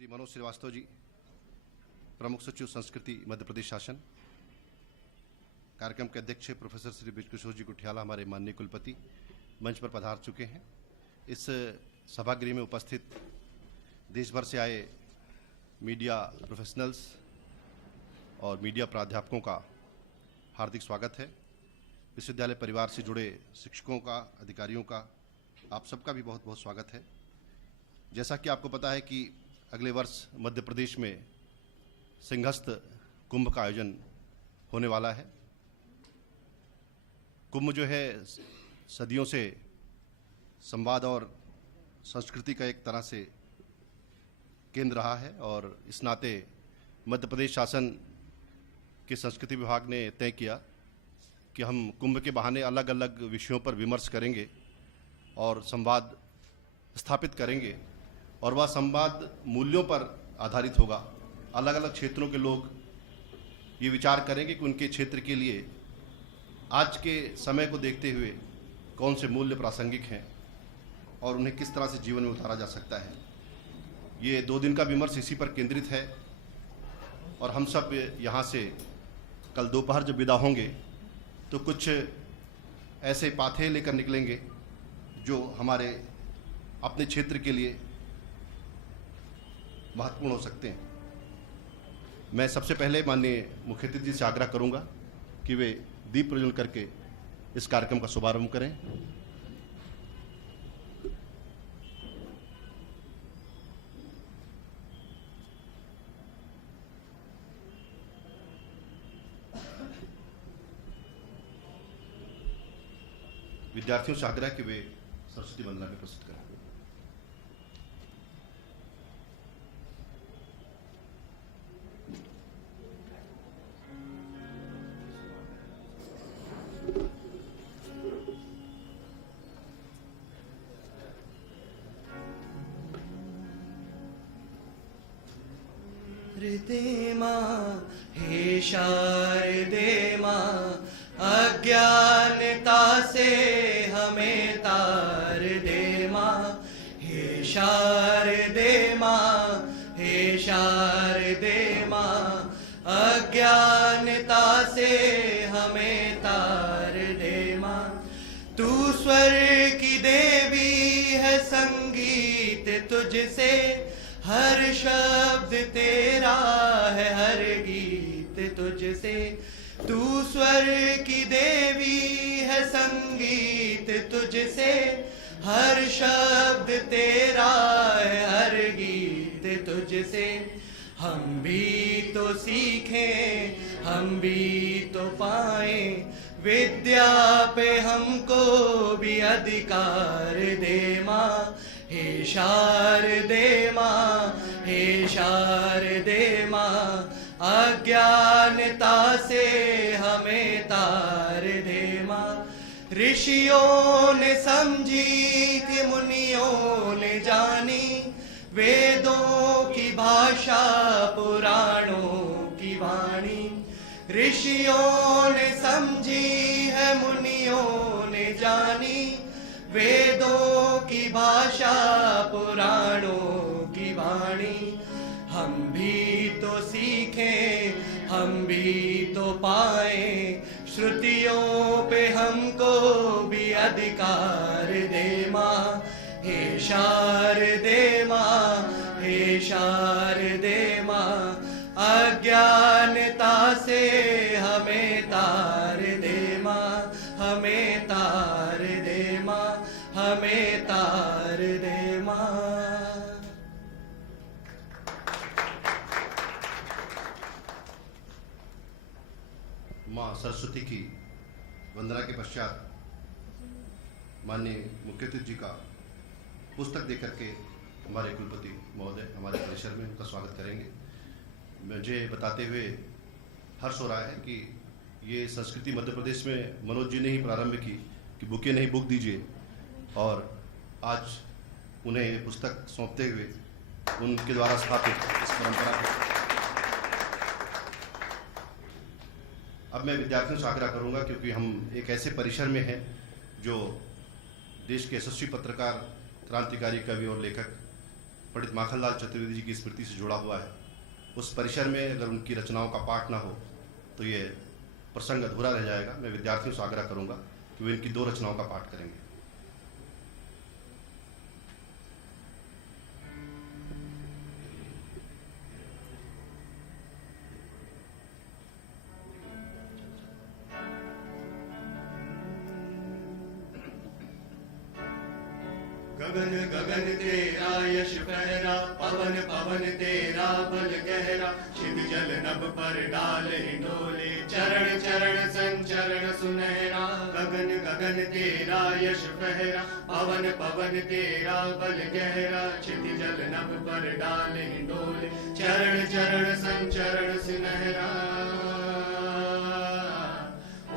श्री मनोज श्रीवास्तव जी, प्रमुख सचिव संस्कृति मध्य प्रदेश शासन। कार्यक्रम के अध्यक्ष प्रोफेसर श्री बृजकिशोर जी गुठियाला, हमारे माननीय कुलपति, मंच पर पधार चुके हैं। इस सभागृह में उपस्थित देश भर से आए मीडिया प्रोफेशनल्स और मीडिया प्राध्यापकों का हार्दिक स्वागत है। विश्वविद्यालय परिवार से जुड़े शिक्षकों का, अधिकारियों का, आप सबका भी बहुत बहुत स्वागत है। जैसा कि आपको पता है कि अगले वर्ष मध्य प्रदेश में सिंहस्थ कुंभ का आयोजन होने वाला है। कुंभ जो है सदियों से संवाद और संस्कृति का एक तरह से केंद्र रहा है और इस नाते मध्य प्रदेश शासन के संस्कृति विभाग ने तय किया कि हम कुंभ के बहाने अलग अलग विषयों पर विमर्श करेंगे और संवाद स्थापित करेंगे, और वह संवाद मूल्यों पर आधारित होगा। अलग अलग क्षेत्रों के लोग ये विचार करेंगे कि उनके क्षेत्र के लिए आज के समय को देखते हुए कौन से मूल्य प्रासंगिक हैं और उन्हें किस तरह से जीवन में उतारा जा सकता है। ये 2 दिन का विमर्श इसी पर केंद्रित है और हम सब यहाँ से कल दोपहर जब विदा होंगे तो कुछ ऐसे पाथे लेकर निकलेंगे जो हमारे अपने क्षेत्र के लिए महत्वपूर्ण हो सकते हैं। मैं सबसे पहले माननीय मुख्य अतिथि जी से आग्रह करूंगा कि वे दीप प्रज्वलन करके इस कार्यक्रम का शुभारंभ करें। विद्यार्थियों से आग्रह कि वे सरस्वती वंदना में प्रस्तुत करें। दे माँ हे शारदे माँ, अज्ञानता से हमें तार दे माँ। हे शारदे माँ, हे शारदे माँ, अज्ञानता से हमें तार दे माँ। तू स्वर की देवी है, संगीत तुझसे, हर शब्द तेरा है, हर गीत तुझसे। तू स्वर की देवी है, संगीत तुझसे, हर शब्द तेरा है, हर गीत तुझसे। हम भी तो सीखें, हम भी तो पाएं, विद्या पे हमको भी अधिकार दे माँ। हे शारदे माँ, हे शारदे माँ, अज्ञानता से हमें तार दे माँ। ऋषियों ने समझी थी, मुनियों ने जानी, वेदों की भाषा, पुराणों की वाणी। ऋषियों ने समझी है, मुनियों ने जानी, वेदों की भाषा, पुराणों की वाणी। हम भी तो सीखें, हम भी तो पाएं, श्रुतियों पे हमको भी अधिकार दे माँ। हे शारदे माँ, हे शारदे माँ, अज्ञानता से हमें तार दे माँ, हमें तार दे माँ, हमें तार दे माँ। माँ सरस्वती की वंदना के पश्चात माननीय मुख्य अतिथि जी का पुस्तक देकर के हमारे कुलपति महोदय हमारे परिसर में उनका स्वागत करेंगे। मुझे बताते हुए हर्ष हो रहा है कि ये संस्कृति मध्य प्रदेश में मनोज जी ने ही प्रारंभ की कि बुके नहीं बुक दीजिए, और आज उन्हें ये पुस्तक सौंपते हुए उनके द्वारा स्थापित इस परंपरा को अब मैं विद्यार्थियों से आग्रह करूंगा, क्योंकि हम एक ऐसे परिसर में हैं जो देश के यशस्वी पत्रकार, क्रांतिकारी कवि और लेखक पंडित माखनलाल चतुर्वेदी जी की स्मृति से जुड़ा हुआ है। उस परिसर में अगर उनकी रचनाओं का पाठ ना हो तो ये प्रसंग अधूरा रह जाएगा। मैं विद्यार्थियों से आग्रह करूंगा कि वे इनकी 2 रचनाओं का पाठ करेंगे। गगन गगन तेरा यश फहरा, पवन पवन तेरा बल गहरा, छिद जल नभ पर डाले डोले, चरण चरण संचरण सुनहरा। गगन गगन तेरा यश फहरा, पवन पवन तेरा बल गहरा, छिद जल नभ पर डाले डोले, चरण चरण संचरण सुनहरा।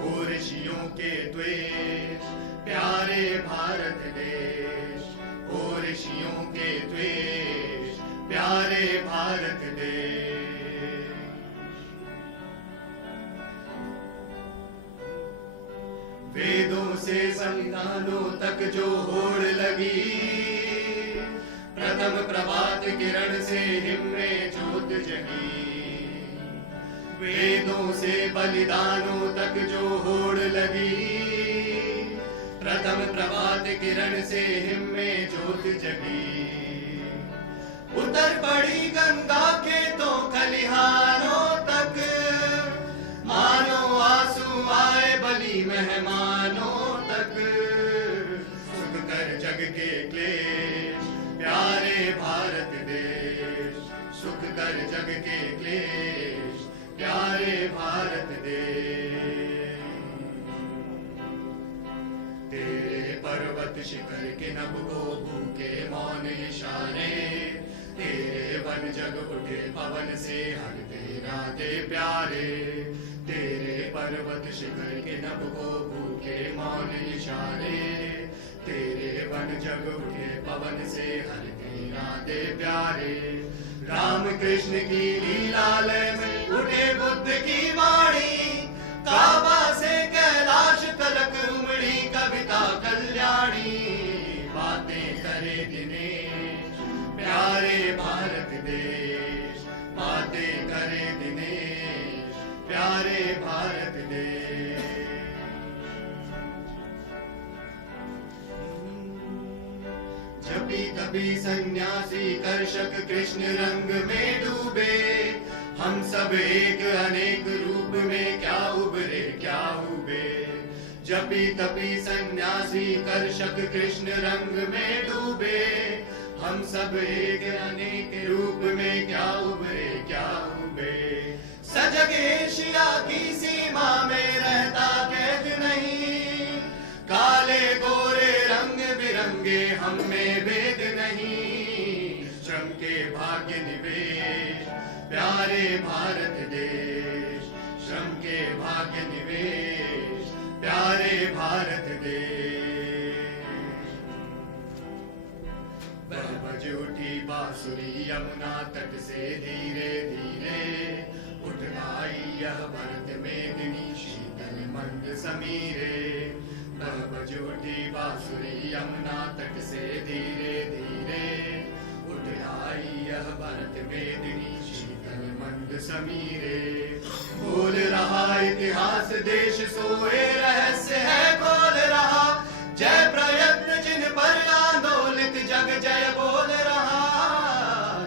ओ ऋषियों के द्वेष प्यारे भारत देश, ओ ऋषियों के द्वेष प्यारे भारत देश। वेदों से संविधानों तक जो होड़ लगी, प्रथम प्रभात किरण से हिम्मे ज्योत जगी। वेदों से बलिदानों तक जो होड़ लगी, प्रथम प्रभात किरण से हिम्मे ज्योत जगी। उतर पड़ी गंगा खेतों खलिहानों तक, मानो आंसू आए बलि मेहमानों तक। सुख कर जग के क्लेश प्यारे भारत देश, सुख कर जग के क्लेश प्यारे भारत देश। तेरे पर्वत शिखर के नभ को भूखे मौन इशारे, तेरे वन जग उठे पवन से हर तेरा दे प्यारे। तेरे पर्वत शिखर के नभ को भूखे मौन इशारे, तेरे वन जग उठे पवन से हर तेरा दे प्यारे। राम कृष्ण की लीलालय में उठे बुद्ध की वाणी, काबा से कैलाश तलक उमड़ी कविता कल्याणी। बातें करे दिनेश प्यारे भारत देश, बातें करे दिनेश प्यारे भारत देश। जबी तभी सन्यासी कर्षक कृष्ण रंग में डूबे, हम सब एक अनेक रूप में क्या उभरे क्या उबे। जपी तपी सन्यासी कर्षक कृष्ण रंग में डूबे, हम सब एक अनेक रूप में क्या उभरे क्या उबे। सजग एशिया की सीमा में रहता कैद नहीं, काले गोरे रंग बिरंगे हम में भेद नहीं। श्रम के भाग्य निवेश प्यारे भारत देश, श्रम के भाग्य निवेश प्यारे भारत देश। बज उठी बांसुरी यमुना तट से धीरे धीरे, उठ आई यह भरत मेदिनी शीतल मंद समीरे। बज उठी बांसुरी यमुना तट से धीरे धीरे, उठ आई यह भरत मेदिनी शीतल मंद समीरे। बोल रहा इतिहास देश सोए रहस्य है खोल रहा, जय प्रयत्न जिन पर आंदोलित जग जय बोल रहा।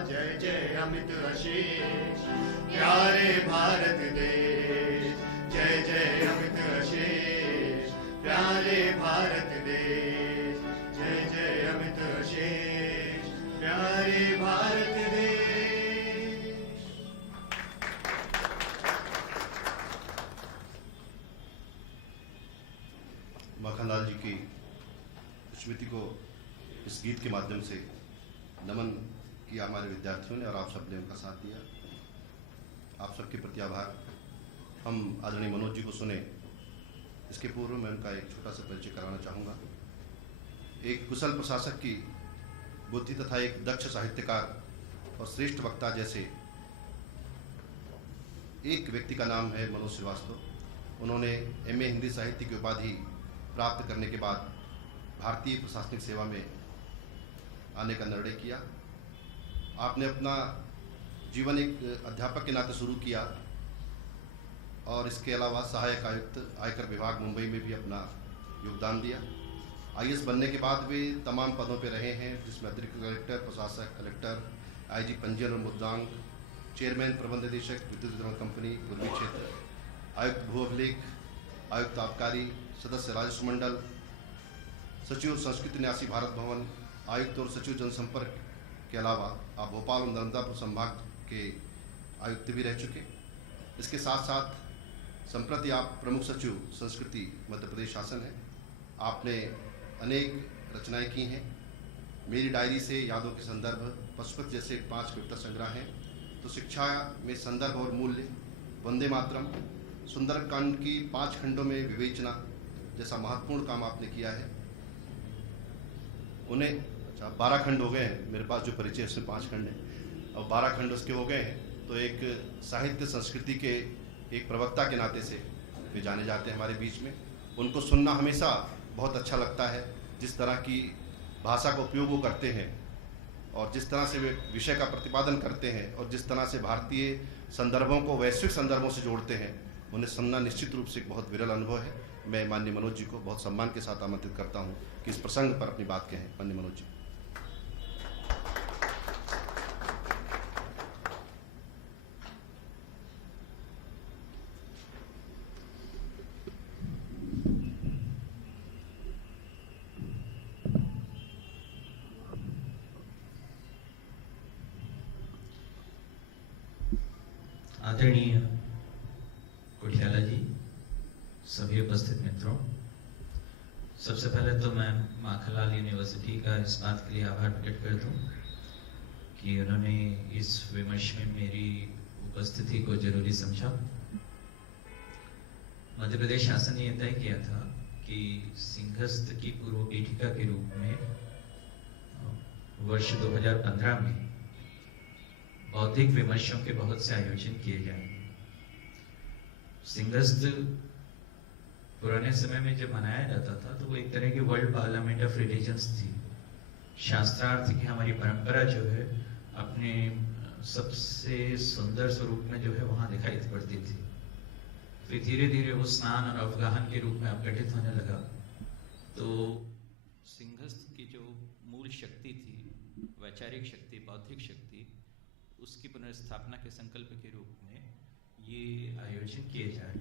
जय जय अमित अशेष प्यारे भारत देश, जय जय अमित अशेष प्यारे भारत देश, जय जय अमित अशेष प्यारे भारत देश। माखनलाल जी की स्मृति को इस गीत के माध्यम से नमन किया हमारे विद्यार्थियों ने, और आप सब ने उनका साथ दिया। आप सबके प्रति आभार। हम आदरणीय मनोज जी को सुने, इसके पूर्व मैं उनका एक छोटा सा परिचय कराना चाहूँगा। एक कुशल प्रशासक की बुद्धि तथा एक दक्ष साहित्यकार और श्रेष्ठ वक्ता जैसे एक व्यक्ति का नाम है मनोज श्रीवास्तव। उन्होंने MA हिंदी साहित्य की उपाधि प्राप्त करने के बाद भारतीय प्रशासनिक सेवा में आने का निर्णय किया आपने अपना जीवन एक अध्यापक के नाते शुरू किया और इसके अलावा सहायक आयुक्त आयकर विभाग मुंबई में भी अपना योगदान दिया। आईएएस बनने के बाद भी तमाम पदों पर रहे हैं, जिसमें अतिरिक्त कलेक्टर, प्रशासक, कलेक्टर, आईजी पंजीयन और मुद्रांक, चेयरमैन प्रबंध निदेशक विद्युत वितरण कंपनी पूर्वी क्षेत्र, आयुक्त भू अभिलेख, आयुक्त आबकारी, सदस्य राजस्व मंडल, सचिव संस्कृति न्यासी भारत भवन, आयुक्त और सचिव जनसंपर्क के अलावा आप भोपाल और नर्मदापुर संभाग के आयुक्त भी रह चुके। इसके साथ साथ संप्रति आप प्रमुख सचिव संस्कृति मध्य प्रदेश शासन हैं। आपने अनेक रचनाएं की हैं। मेरी डायरी से यादों के संदर्भ, पशुपति जैसे 5 कविता संग्रह हैं। तो शिक्षा में संदर्भ और मूल्य, वंदे मातरम, सुंदरकांड की 5 खंडों में विवेचना जैसा महत्वपूर्ण काम आपने किया है। उन्हें 12 खंड हो गए हैं, मेरे पास जो परिचय उसमें 5 खंड हैं और 12 खंड उसके हो गए हैं। तो एक साहित्य संस्कृति के एक प्रवक्ता के नाते से वे जाने जाते हैं हमारे बीच में। उनको सुनना हमेशा बहुत अच्छा लगता है, जिस तरह की भाषा का उपयोग वो करते हैं और जिस तरह से वे विषय का प्रतिपादन करते हैं और जिस तरह से भारतीय संदर्भों को वैश्विक संदर्भों से जोड़ते हैं, उन्हें सुनना निश्चित रूप से एक बहुत विरल अनुभव है। मैं माननीय मनोज जी को बहुत सम्मान के साथ आमंत्रित करता हूं कि इस प्रसंग पर अपनी बात कहें। माननीय मनोज जी। आदरणीय कोठियाला जी, सभी उपस्थित मित्रों, सबसे पहले तो मैं माखनलाल यूनिवर्सिटी का इस बात के लिए आभार प्रकट कर दूं कि उन्होंने इस विमर्श में मेरी उपस्थिति को जरूरी समझा। मध्य प्रदेश शासन ने यह तय किया था कि सिंहस्थ की पूर्व पीठिका के रूप में वर्ष 2015 में बौद्धिक विमर्शों के बहुत से आयोजन किए जाएंगे। सिंहस्थ पुराने समय में जब मनाया जाता था तो वो एक तरह की वर्ल्ड पार्लियामेंट ऑफ रिलीजन्स थी। शास्त्रार्थ की हमारी परंपरा जो है अपने सबसे सुंदर स्वरूप में जो है वहां दिखाई पड़ती थी। फिर धीरे धीरे वो स्नान और अवगाहन के रूप में अपघटित होने लगा। तो सिंहस्थ की जो मूल शक्ति थी, वैचारिक शक्ति, बौद्धिक शक्ति, उसकी पुनर्स्थापना के संकल्प के रूप में ये आयोजन किए जाए।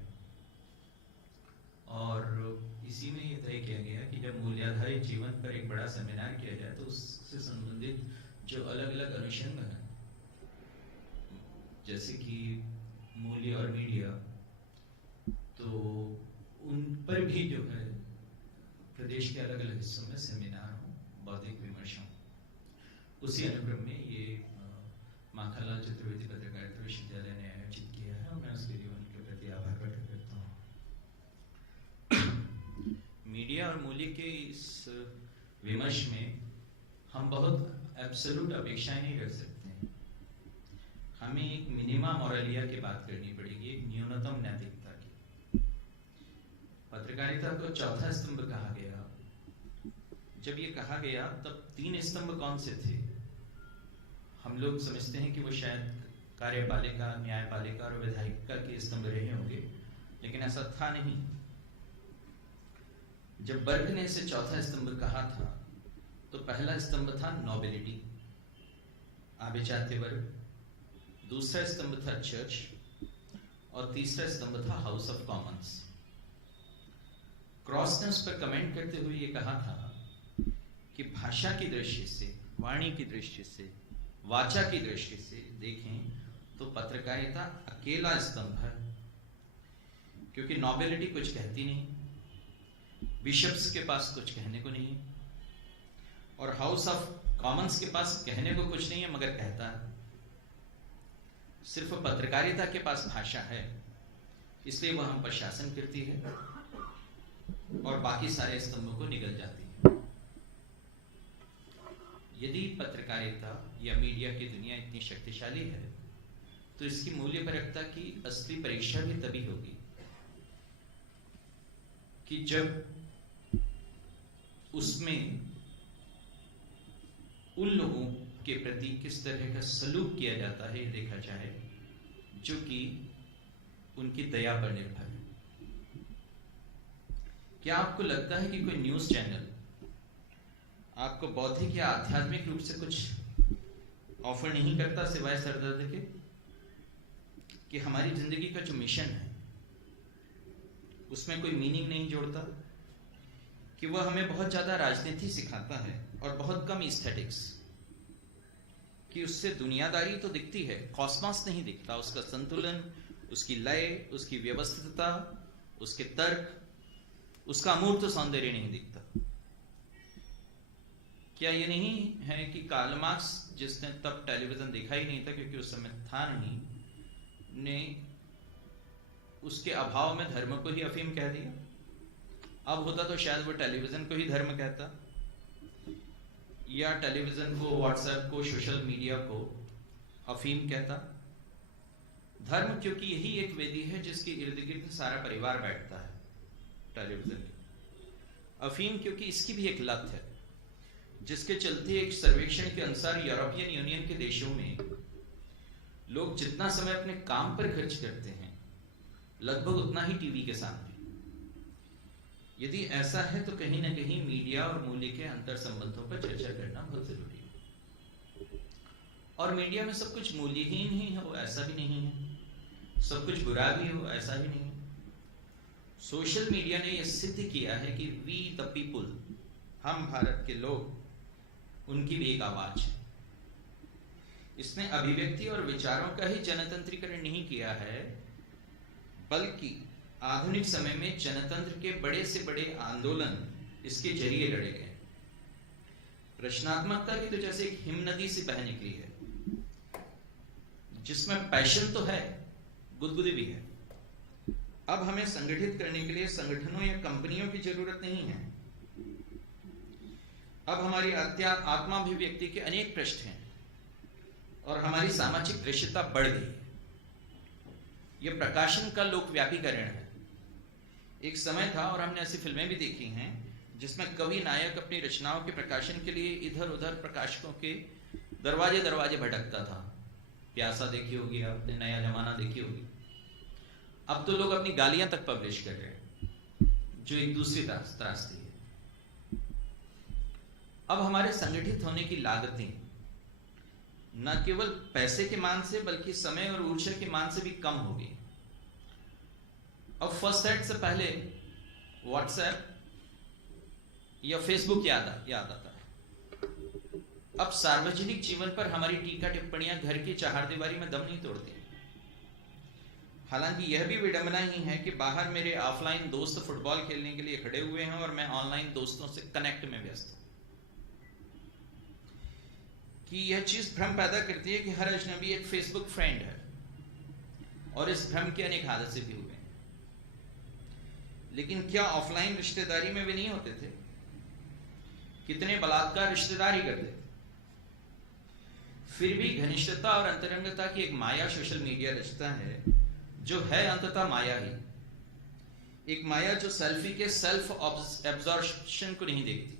और इसी में ये तय किया गया कि जब मूल्याधारित जीवन पर एक बड़ा सेमिनार किया जाए तो उससे संबंधित जो अलग अलग अनुषंग हैं, जैसे कि मूल्य और मीडिया, तो उन पर भी जो है प्रदेश के अलग अलग हिस्सों में सेमिनार हो, बौद्धिक विमर्श हो। उसी अनुक्रम में ये माखनलाल चतुर्वेदी पत्रकारिता विश्वविद्यालय ने आयोजित किया है और मैं उसके लिए उनके प्रति आभार प्रकट करता हूँ। मीडिया और मूल्य के इस विमर्श में हम बहुत एब्सोल्यूट अपेक्षाएं नहीं रख सकते हैं। हमें एक मिनिमा मोरालिया की बात करनी पड़ेगी, एक न्यूनतम नैतिकता की। पत्रकारिता को चौथा स्तंभ कहा गया। जब ये कहा गया तब 3 स्तंभ कौन से थे? हम लोग समझते हैं कि वो शायद कार्यपालिका, न्यायपालिका और विधायिका के स्तंभ रहे होंगे, लेकिन ऐसा था नहीं। जब बर्ग ने इसे चौथा स्तंभ कहा था तो पहला स्तंभ था नोबिलिटी, आभिजात्य वर्ग, दूसरा स्तंभ था चर्च और तीसरा स्तंभ था हाउस ऑफ कॉमन्स। क्रॉस ने उस पर कमेंट करते हुए ये कहा था कि भाषा की दृष्टि से, वाणी की दृष्टि से, वाचा की दृष्टि से देखें तो पत्रकारिता अकेला स्तंभ है, क्योंकि नोबिलिटी कुछ कहती नहीं, बिशप्स के पास कुछ कहने को नहीं, और हाउस ऑफ कॉमन्स के पास कहने को कुछ नहीं है मगर कहता है। सिर्फ पत्रकारिता के पास भाषा है, इसलिए वह हम पर शासन करती है और बाकी सारे स्तंभों को निगल जाती है। यदि पत्रकारिता या मीडिया की दुनिया इतनी शक्तिशाली है तो इसकी मूल्यपरकता की असली परीक्षा भी तभी होगी कि जब उसमें उन लोगों के प्रति किस तरह का सलूक किया जाता है ये देखा जाए, जो कि उनकी दया पर निर्भर है। क्या आपको लगता है कि कोई न्यूज चैनल आपको बौद्धिक या आध्यात्मिक रूप से कुछ ऑफर नहीं करता सिवाय सरदर्द के? कि हमारी जिंदगी का जो मिशन है उसमें कोई मीनिंग नहीं जोड़ता? कि वह हमें बहुत ज्यादा राजनीति सिखाता है और बहुत कम एस्थेटिक्स? कि उससे दुनियादारी तो दिखती है, कॉस्मॉस नहीं दिखता, उसका संतुलन, उसकी लय, उसकी व्यवस्थितता, उसके तर्क, उसका अमूर्त सौंदर्य नहीं दिखता? क्या ये नहीं है कि कार्ल मार्क्स, जिसने तब टेलीविजन देखा ही नहीं था क्योंकि उस समय था नहीं, ने उसके अभाव में धर्म को ही अफीम कह दिया? अब होता तो शायद वो टेलीविजन को ही धर्म कहता, या टेलीविजन को, व्हाट्सएप को, सोशल मीडिया को अफीम कहता। धर्म क्योंकि यही एक वेदी है जिसके इर्द गिर्द सारा परिवार बैठता है, टेलीविजन की। अफीम क्योंकि इसकी भी एक लत है, जिसके चलते एक सर्वेक्षण के अनुसार यूरोपियन यूनियन के देशों में लोग जितना समय अपने काम पर खर्च करते हैं लगभग उतना ही टीवी के सामने। यदि ऐसा है तो कहीं ना कहीं मीडिया और मूल्य के अंतर संबंधों पर चर्चा करना बहुत जरूरी है। और मीडिया में सब कुछ मूल्यहीन ही हो ऐसा भी नहीं है, सब कुछ बुरा भी हो ऐसा भी नहीं है। सोशल मीडिया ने यह सिद्ध किया है कि वी द पीपुल, हम भारत के लोग, उनकी भी एक आवाज है। इसने अभिव्यक्ति और विचारों का ही जनतंत्रीकरण नहीं किया है, बल्कि आधुनिक समय में जनतंत्र के बड़े से बड़े आंदोलन इसके जरिए लड़े गए। रचनात्मकता की तो जैसे एक हिम नदी से बह निकली है, जिसमें पैशन तो है, गुदगुदी भी है। अब हमें संगठित करने के लिए संगठनों या कंपनियों की जरूरत नहीं है। अब हमारी आत्माभिव्यक्ति के अनेक पृष्ठ हैं और हमारी सामाजिक दृश्यता बढ़ गई है। यह प्रकाशन का लोकव्यापीकरण है। एक समय था, और हमने ऐसी फिल्में भी देखी हैं, जिसमें कवि नायक अपनी रचनाओं के प्रकाशन के लिए इधर उधर प्रकाशकों के दरवाजे दरवाजे भटकता था। प्यासा देखी होगी आपने, नया जमाना देखी होगी। अब तो लोग अपनी गालियां तक पब्लिश कर रहे हैं, जो एक दूसरी त्रासदी है। अब हमारे संगठित होने की लागतें न केवल पैसे के मान से बल्कि समय और ऊर्जा के मान से भी कम हो गई। अब फर्स्ट एड से पहले व्हाट्सएप या फेसबुक याद आता है। अब सार्वजनिक जीवन पर हमारी टीका टिप्पणियां घर की चहारदीवारी में दम नहीं तोड़ती। हालांकि यह भी विडंबना ही है कि बाहर मेरे ऑफलाइन दोस्त फुटबॉल खेलने के लिए खड़े हुए हैं और मैं ऑनलाइन दोस्तों से कनेक्ट में व्यस्त हूं। कि यह चीज भ्रम पैदा करती है कि हर अजनबी एक फेसबुक फ्रेंड है, और इस भ्रम के अनेक हादसे भी हुए। लेकिन क्या ऑफलाइन रिश्तेदारी में भी नहीं होते थे? कितने बलात्कार रिश्तेदारी करते थे। फिर भी घनिष्ठता और अंतरंगता की एक माया सोशल मीडिया रचता है, जो है अंततः माया ही। एक माया जो सेल्फी के सेल्फ एब्जॉर्प्शन को नहीं देखती।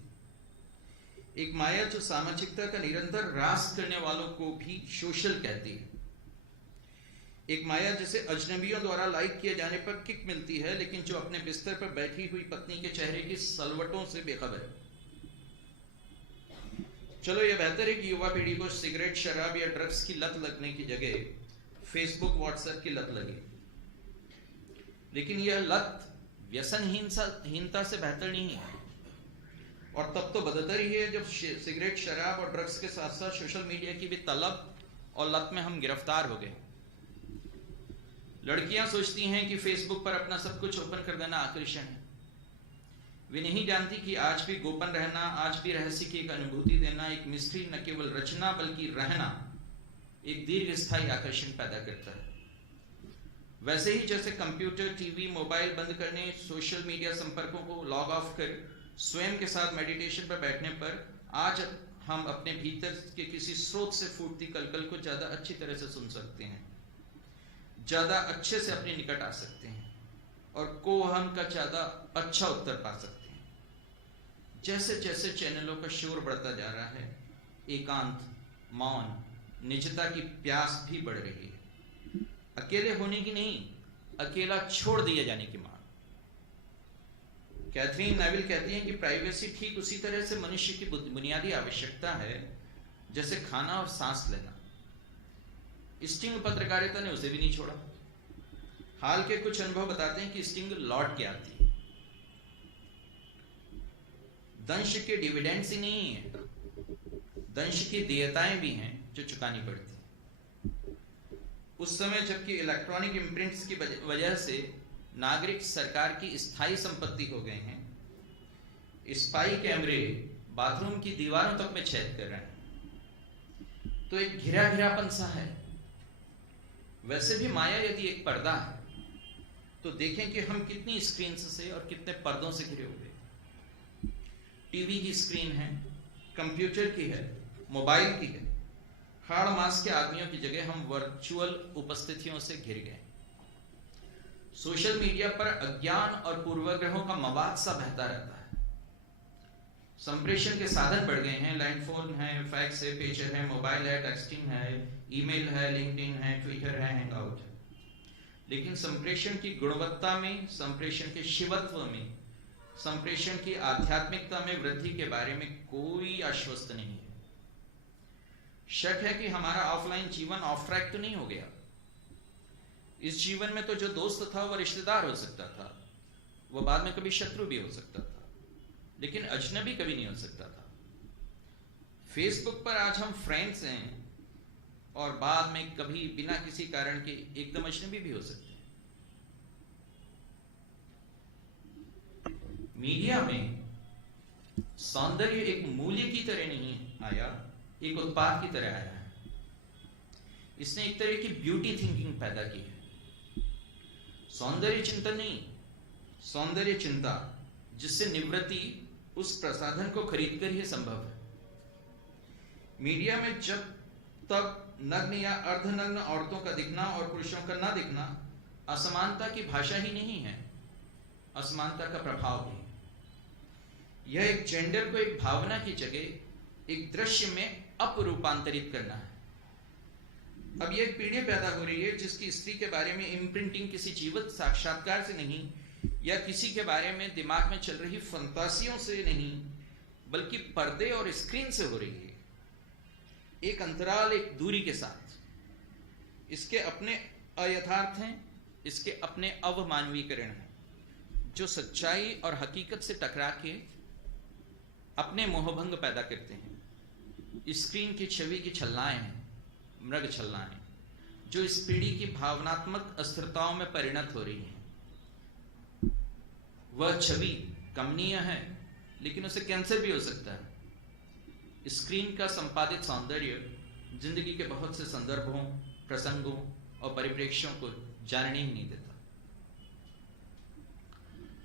एक माया जो सामाजिकता का निरंतर ह्रास करने वालों को भी सोशल कहती है। एक माया जिसे अजनबियों द्वारा लाइक किए जाने पर किक मिलती है, लेकिन जो अपने बिस्तर पर बैठी हुई पत्नी के चेहरे की सलवटों से बेखबर है। चलो यह बेहतर है कि युवा पीढ़ी को सिगरेट, शराब या ड्रग्स की लत लगने की जगह फेसबुक, व्हाट्सएप की लत लगे। लेकिन यह लत व्यसनहीनता से बेहतर नहीं है। और तब तो बदतर ही है जब सिगरेट, शराब और ड्रग्स के साथ साथ सोशल मीडिया की भी तलब और लत में हम गिरफ्तार हो गए। लड़कियां सोचती हैं कि फेसबुक पर अपना सब कुछ ओपन कर देना आकर्षण है। वे नहीं जानती कि आज भी गोपन रहना, आज भी रहस्य की एक अनुभूति देना, एक मिस्ट्री न केवल रचना बल्कि रहना एक दीर्घस्थायी आकर्षण पैदा करता है। वैसे ही जैसे कंप्यूटर, टीवी, मोबाइल बंद करने, सोशल मीडिया संपर्कों को लॉग ऑफ कर स्वयं के साथ मेडिटेशन पर बैठने पर आज हम अपने भीतर के किसी स्रोत से फूटती कलकल को ज्यादा अच्छी तरह से सुन सकते हैं, ज्यादा अच्छे से अपने निकट आ सकते हैं और कोहन का ज्यादा अच्छा उत्तर पा सकते हैं। जैसे जैसे चैनलों का शोर बढ़ता जा रहा है, एकांत, मौन, निजता की प्यास भी बढ़ रही है। अकेले होने की नहीं, अकेला छोड़ दिए जाने की मांग। कैथरीन नेविल कहती हैं कि प्राइवेसी ठीक उसी तरह से मनुष्य की बुनियादी आवश्यकता है जैसे खाना और सांस लेना। स्टिंग पत्रकारिता ने उसे भी नहीं छोड़ा। हाल के कुछ अनुभव बताते हैं कि स्टिंग लौट के आती है। दंश के डिविडेंड्स ही नहीं है, दंश की देयताएं भी हैं जो चुकानी पड़ती हैं। उस समय जबकि इलेक्ट्रॉनिक इम्प्रिंट्स की वजह से नागरिक सरकार की स्थायी संपत्ति हो गए हैं, स्पाई कैमरे बाथरूम की दीवारों तक में छेद कर रहे हैं, तो एक घिरा घिरापन सा है। वैसे भी माया यदि एक पर्दा है तो देखें कि हम कितनी स्क्रीन से और कितने पर्दों से घिरे हुए। टीवी की स्क्रीन है, कंप्यूटर की है, मोबाइल की है। हाड़ मास के आदमियों की जगह हम वर्चुअल उपस्थितियों से घिर गए। सोशल मीडिया पर अज्ञान और पूर्वाग्रहों का मवाद सा बहता रहता है। संप्रेषण के साधन बढ़ गए हैं। लैंडफोन है, फैक्स है, पेजर है, मोबाइल है, टेक्सटिंग है, ईमेल है, लिंक्डइन है, ट्विटर है, हैंगआउट है। लेकिन संप्रेषण की गुणवत्ता में, संप्रेषण के शिवत्व में, संप्रेषण की आध्यात्मिकता में वृद्धि के बारे में कोई आश्वस्त नहीं है। शक है कि हमारा ऑफलाइन जीवन ऑफ ट्रैक तो नहीं हो गया। इस जीवन में तो जो दोस्त था वह रिश्तेदार हो सकता था, वह बाद में कभी शत्रु भी हो सकता था, लेकिन अजनबी कभी नहीं हो सकता था। फेसबुक पर आज हम फ्रेंड्स हैं और बाद में कभी बिना किसी कारण के एकदम अजनबी भी हो सकते हैं। मीडिया में सौंदर्य एक मूल्य की तरह नहीं आया, एक उत्पाद की तरह आया है। इसने एक तरह की ब्यूटी थिंकिंग पैदा की है। सौंदर्य चिंतन नहीं, सौंदर्य चिंता, जिससे निवृत्ति उस प्रसाधन को खरीदकर ही संभव है। मीडिया में जब तक नग्न या अर्धनग्न औरतों का दिखना और पुरुषों का ना दिखना असमानता की भाषा ही नहीं है, असमानता का प्रभाव भी। यह एक जेंडर को एक भावना की जगह एक दृश्य में अपरूपांतरित करना है। अब यह एक पीढ़ी पैदा हो रही है जिसकी स्त्री के बारे में इम्प्रिंटिंग किसी जीवित साक्षात्कार से नहीं या किसी के बारे में दिमाग में चल रही फंतासियों से नहीं, बल्कि पर्दे और स्क्रीन से हो रही है। एक अंतराल, एक दूरी के साथ। इसके अपने अयथार्थ हैं, इसके अपने अवमानवीकरण हैं, जो सच्चाई और हकीकत से टकरा के अपने मोहभंग पैदा करते हैं। स्क्रीन की छवि की छलनाएं हैं, मृग छलनाएं, जो इस पीढ़ी की भावनात्मक अस्थिरताओं में परिणत हो रही हैं। वह छवि कमनीय है, लेकिन उसे कैंसर भी हो सकता है। स्क्रीन का संपादित सौंदर्य जिंदगी के बहुत से संदर्भों, प्रसंगों और परिप्रेक्ष्यों को जानने ही नहीं देता।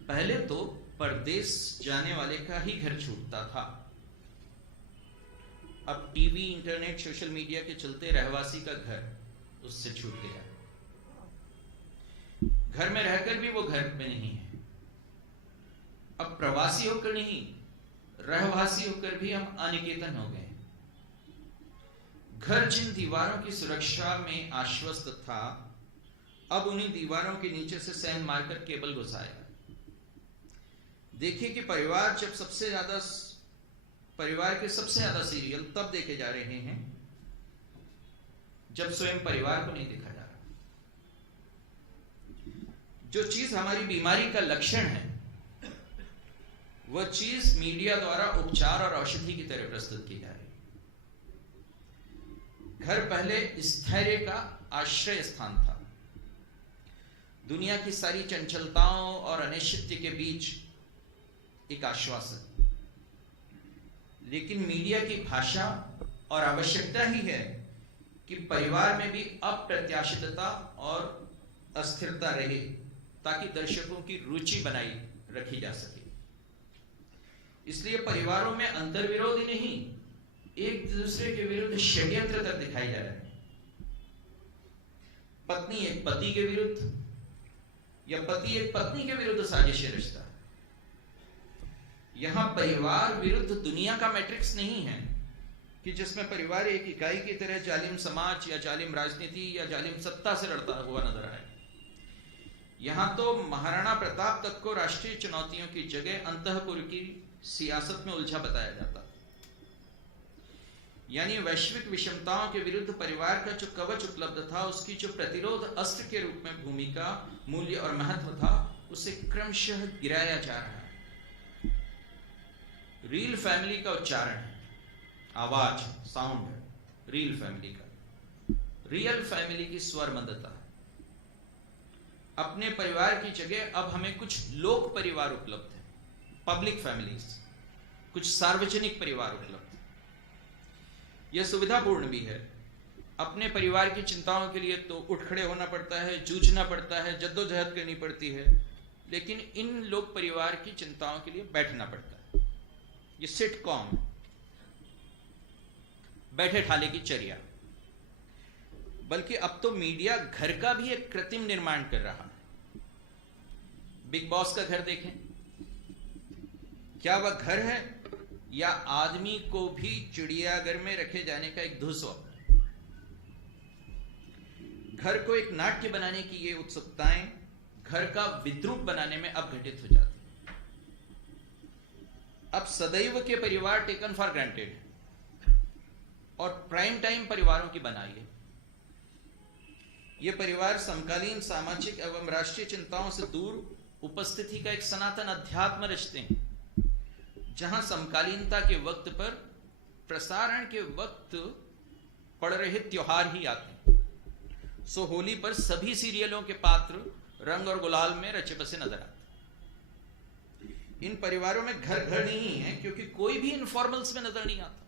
पहले तो परदेश जाने वाले का ही घर छूटता था। अब टीवी, इंटरनेट, सोशल मीडिया के चलते रहवासी का घर उससे छूट गया। घर में रहकर भी वो घर में नहीं है। अब प्रवासी होकर नहीं, रहवासी होकर भी हम अनिकेतन हो गए। घर जिन दीवारों की सुरक्षा में आश्वस्त था, अब उन्हीं दीवारों के नीचे से सैन मारकर केबल घुसाया। देखिए कि परिवार के सबसे ज्यादा सीरियल तब देखे जा रहे हैं जब स्वयं परिवार को नहीं देखा जा रहा। जो चीज हमारी बीमारी का लक्षण है, वह चीज मीडिया द्वारा उपचार और औषधि की तरह प्रस्तुत की जा रही है। घर पहले स्थैर्य का आश्रय स्थान था। दुनिया की सारी चंचलताओं और अनिश्चितता के बीच एक आश्वासन। लेकिन मीडिया की भाषा और आवश्यकता ही है कि परिवार में भी अप्रत्याशितता और अस्थिरता रहे, ताकि दर्शकों की रुचि बनाई रखी जा सके। इसलिए परिवारों में अंतर्विरोध ही नहीं, एक दूसरे के विरुद्ध षड्यंत्र तक दिखाई जा रहे हैं। पत्नी एक पति के विरुद्ध या पति एक पत्नी के विरुद्ध साजिश रचता है। यहां परिवार विरुद्ध दुनिया का मैट्रिक्स नहीं है, कि जिसमें परिवार एक इकाई की तरह जालिम समाज या जालिम राजनीति या जालिम सत्ता से लड़ता हुआ नजर आए। यहां तो महाराणा प्रताप तक को राष्ट्रीय चुनौतियों की जगह अंतःपुर की सियासत में उलझा बताया जाता। यानी वैश्विक विषमताओं के विरुद्ध परिवार का जो कवच उपलब्ध था, उसकी जो प्रतिरोध अस्त्र के रूप में भूमिका, मूल्य और महत्व था, उसे क्रमशः गिराया जा रहा है। रील फैमिली का उच्चारण है, आवाज, साउंड रील फैमिली का, रियल फैमिली की स्वर मंदता है। अपने परिवार की जगह अब हमें कुछ लोक परिवार उपलब्ध है, पब्लिक फैमिलीज, कुछ सार्वजनिक परिवार उपलब्ध है। यह सुविधापूर्ण भी है। अपने परिवार की चिंताओं के लिए तो उठ खड़े होना पड़ता है, जूझना पड़ता है, जद्दोजहद करनी पड़ती है, लेकिन इन लोक परिवार की चिंताओं के लिए बैठना पड़ता है। ये सिटकॉम, बैठे ठाले की चर्या। बल्कि अब तो मीडिया घर का भी एक कृत्रिम निर्माण कर रहा है। बिग बॉस का घर देखें, क्या वह घर है या आदमी को भी चिड़ियाघर में रखे जाने का एक दुस्वप्न? घर को एक नाट्य बनाने की ये उत्सुकताएं घर का विद्रूप बनाने में अब घटित हो जाती। अब सदैव के परिवार टेकन फॉर ग्रांटेड और प्राइम टाइम परिवारों की बनाई है। ये परिवार समकालीन सामाजिक एवं राष्ट्रीय चिंताओं से दूर उपस्थिति का एक सनातन अध्यात्म रचते हैं, जहां समकालीनता के वक्त पर, प्रसारण के वक्त पड़ रहे त्योहार ही आते हैं। सो होली पर सभी सीरियलों के पात्र रंग और गुलाल में रचे बसे नजर आते। इन परिवारों में घर घर नहीं है, क्योंकि कोई भी इनफॉर्मल्स में नजर नहीं आता।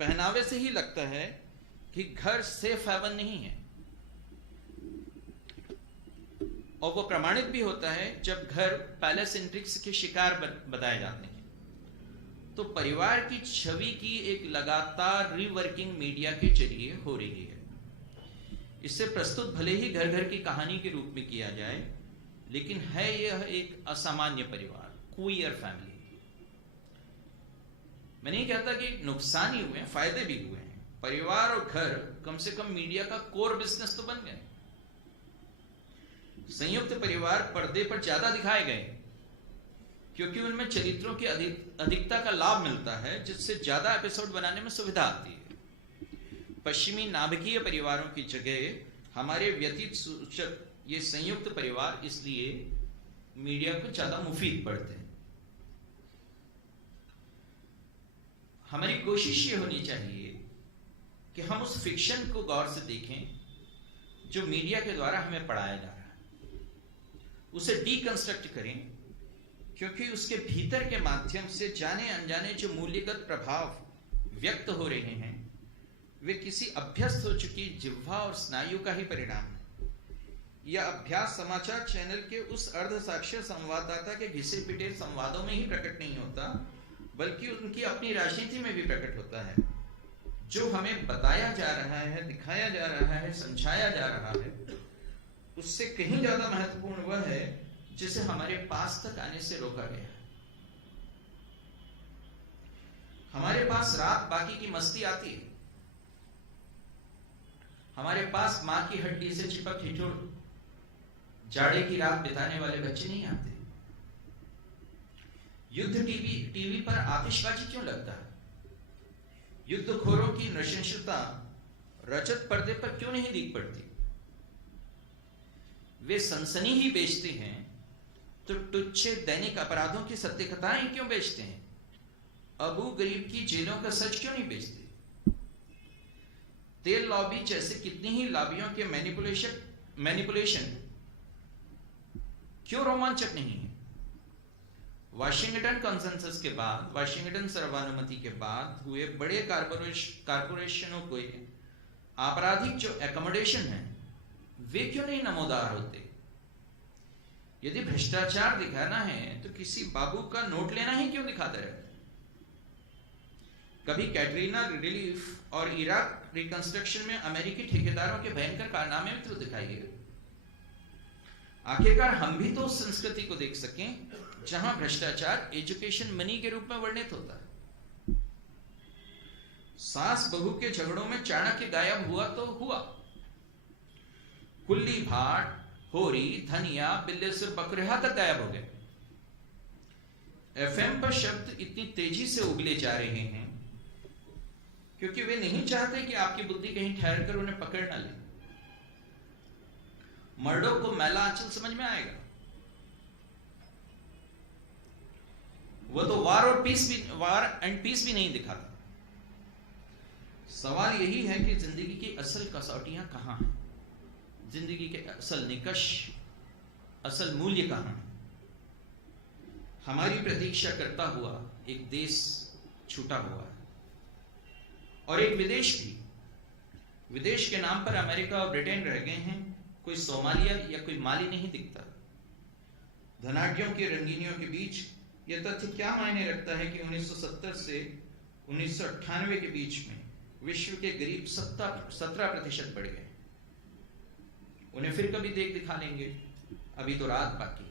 पहनावे से ही लगता है कि घर सेफ हेवन नहीं है, और वो प्रमाणित भी होता है जब घर पैलेस इंट्रिक्स के शिकार बताए जाते हैं। तो परिवार की छवि की एक लगातार रिवर्किंग मीडिया के जरिए हो रही है। इससे प्रस्तुत भले ही घर घर की कहानी के रूप में किया जाए, लेकिन है यह एक असामान्य परिवार, क्वीयर फैमिली। मैं नहीं कहता कि नुकसान ही हुए हैं, फायदे भी हुए हैं। परिवार और घर कम से कम मीडिया का कोर बिजनेस तो बन गए। संयुक्त परिवार पर्दे पर ज्यादा दिखाए गए क्योंकि उनमें चरित्रों की अधिकता का लाभ मिलता है, जिससे ज्यादा एपिसोड बनाने में सुविधा आती है। पश्चिमी नाभिकीय परिवारों की जगह हमारे व्यतीत सूचक ये संयुक्त परिवार इसलिए मीडिया को ज्यादा मुफीद पड़ते हैं। हमारी कोशिश ये होनी चाहिए कि हम उस फिक्शन को गौर से देखें जो मीडिया के द्वारा हमें पढ़ाया जा रहा है, उसे डीकंस्ट्रक्ट करें, क्योंकि उसके भीतर के माध्यम से जाने अनजाने जो मूल्यगत प्रभाव व्यक्त हो रहे हैं, वे किसी अभ्यस्त हो चुकी जिह्वा और स्नायु का ही परिणाम है। यह अभ्यास समाचार चैनल के उस अर्ध साक्ष्य संवाददाता के घिसे पिटे संवादों में ही प्रकट नहीं होता, बल्कि उनकी अपनी राजनीति में भी प्रकट होता है। जो हमें बताया जा रहा है, दिखाया जा रहा है, समझाया जा रहा है, उससे कहीं ज्यादा महत्वपूर्ण वह है जिसे हमारे पास तक आने से रोका गया है। हमारे पास रात बाकी की मस्ती आती है, हमारे पास मां की हड्डी से चिपक हिचोड़ जाड़े की रात बिताने वाले बच्चे नहीं आते। युद्ध टीवी पर आतिशबाजी क्यों लगता है? युद्धखोरों की नृशंसता रजत पर्दे पर क्यों नहीं दिख पड़ती? वे सनसनी ही बेचते हैं तो टुच्चे दैनिक अपराधों की सत्य कथाएं क्यों बेचते हैं? अबू गरीब की जेलों का सच क्यों नहीं बेचते? तेल लॉबी जैसे कितनी ही लॉबियों के मैनिपुलेशन क्यों रोमांचक नहीं है? वाशिंगटन कंसेंसस के बाद, वाशिंगटन सर्वानुमति के बाद हुए बड़े कारपोरेशनों को आपराधिक जो एकोमोडेशन है, वे क्यों नहीं नमोदार होते? यदि भ्रष्टाचार दिखाना है तो किसी बाबू का नोट लेना ही क्यों दिखाते रहते? कभी कैटरीना रिलीफ और इराक रिकंस्ट्रक्शन में अमेरिकी ठेकेदारों के भयंकर कारनामे तो दिखाइए। आखिरकार हम भी तो उस संस्कृति को देख सकें जहां भ्रष्टाचार एजुकेशन मनी के रूप में वर्णित होता है। सास बहू के झगड़ों में चाणक्य गायब हुआ तो हुआ, कुल्ली भाट, होरी, धनिया, बिल्ले सिर बकरेहा तक गायब हो गए। एफएम पर शब्द इतनी तेजी से उगले जा रहे हैं क्योंकि वे नहीं चाहते कि आपकी बुद्धि कहीं ठहर कर उन्हें पकड़ ना ले। मर्डो को मैला आंचल समझ में आएगा, वो तो वार एंड पीस भी नहीं दिखाता। सवाल यही है कि जिंदगी की असल कसौटियां कहां हैं, जिंदगी के असल निकष, असल मूल्य कहां हैं। हमारी प्रतीक्षा करता हुआ एक देश छूटा हुआ है और एक विदेश भी। विदेश के नाम पर अमेरिका और ब्रिटेन रह गए हैं, कोई सोमालिया या कोई माली नहीं दिखता। धनाढ्यों की रंगीनियों के बीच यह तथ्य क्या मायने रखता है कि 1970 से 1998 के बीच में विश्व के गरीब 17% बढ़ गए। उन्हें फिर कभी देख दिखा लेंगे, अभी तो रात बाकी है।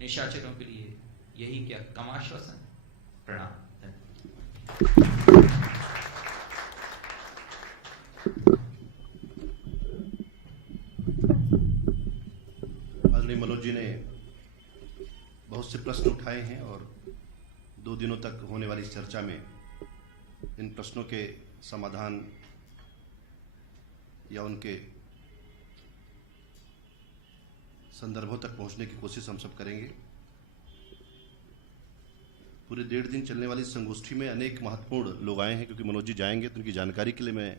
निशाचरों के लिए यही क्या कम आश्वासन है। प्रणाम। आदरणीय मनोज जी ने बहुत से प्रश्न उठाए हैं और 2 दिनों तक होने वाली इस चर्चा में इन प्रश्नों के समाधान या उनके संदर्भों तक पहुंचने की कोशिश हम सब करेंगे। पूरे 1.5 दिन चलने वाली संगोष्ठी में अनेक महत्वपूर्ण लोग आए हैं, क्योंकि मनोज जी जाएंगे तो उनकी जानकारी के लिए मैं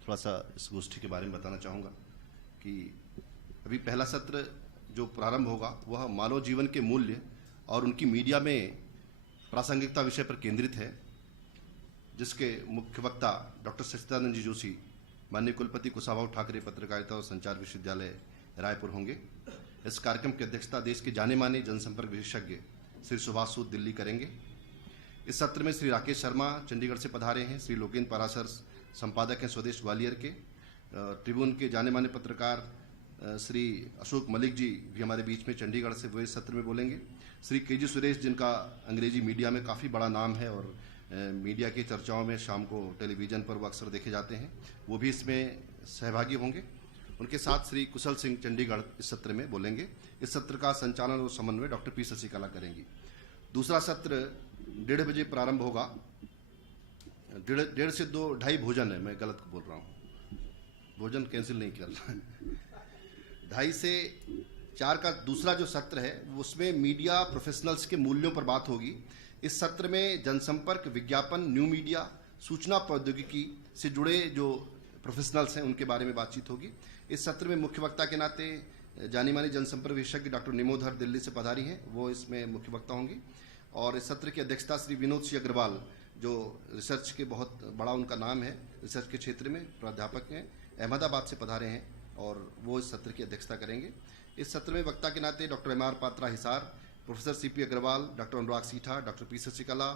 थोड़ा सा इस गोष्ठी के बारे में बताना चाहूँगा कि अभी पहला सत्र जो प्रारंभ होगा वह मानव जीवन के मूल्य और उनकी मीडिया में प्रासंगिकता विषय पर केंद्रित है, जिसके मुख्य वक्ता डॉक्टर सच्चिदानंद जी जोशी, माननीय कुलपति कुशाभाऊ ठाकरे पत्रकारिता और संचार विश्वविद्यालय रायपुर होंगे। इस कार्यक्रम की अध्यक्षता देश के जाने माने जनसंपर्क विशेषज्ञ श्री सुभाष सूद दिल्ली करेंगे। इस सत्र में श्री राकेश शर्मा चंडीगढ़ से पधारे हैं, श्री लोकेंद्र पाराशर संपादक हैं स्वदेश ग्वालियर के, ट्रिब्यून के जाने माने पत्रकार श्री अशोक मलिक जी भी हमारे बीच में चंडीगढ़ से, वो इस सत्र में बोलेंगे। श्री के जी सुरेश, जिनका अंग्रेजी मीडिया में काफ़ी बड़ा नाम है और मीडिया की चर्चाओं में शाम को टेलीविज़न पर वो अक्सर देखे जाते हैं, वो भी इसमें सहभागी होंगे। उनके साथ श्री कुशल सिंह चंडीगढ़ इस सत्र में बोलेंगे। इस सत्र का संचालन और समन्वय डॉक्टर पी शशिकला करेंगी। दूसरा सत्र 1:30 बजे प्रारंभ होगा। 1:30 से 2:30 भोजन है, मैं गलत बोल रहा हूँ, भोजन कैंसिल नहीं कर रहा है। 2:30 से 4 का दूसरा जो सत्र है उसमें मीडिया प्रोफेशनल्स के मूल्यों पर बात होगी। इस सत्र में जनसंपर्क, विज्ञापन, न्यू मीडिया, सूचना प्रौद्योगिकी से जुड़े जो प्रोफेशनल्स हैं उनके बारे में बातचीत होगी। इस सत्र में मुख्य वक्ता के नाते जानी मानी जनसंपर्क विशेषज्ञ डॉक्टर निमोधर दिल्ली से पधारी हैं, वो इसमें मुख्य वक्ता होंगी। और इस सत्र की अध्यक्षता श्री विनोद सिंह अग्रवाल, जो रिसर्च के बहुत बड़ा उनका नाम है, रिसर्च के क्षेत्र में प्राध्यापक हैं, अहमदाबाद से पधारे हैं और वो इस सत्र की अध्यक्षता करेंगे। इस सत्र में वक्ता के नाते doctor M R Patra Hisar, professor CP Agarwal, doctor Anurag Seetha, doctor P Shashikala,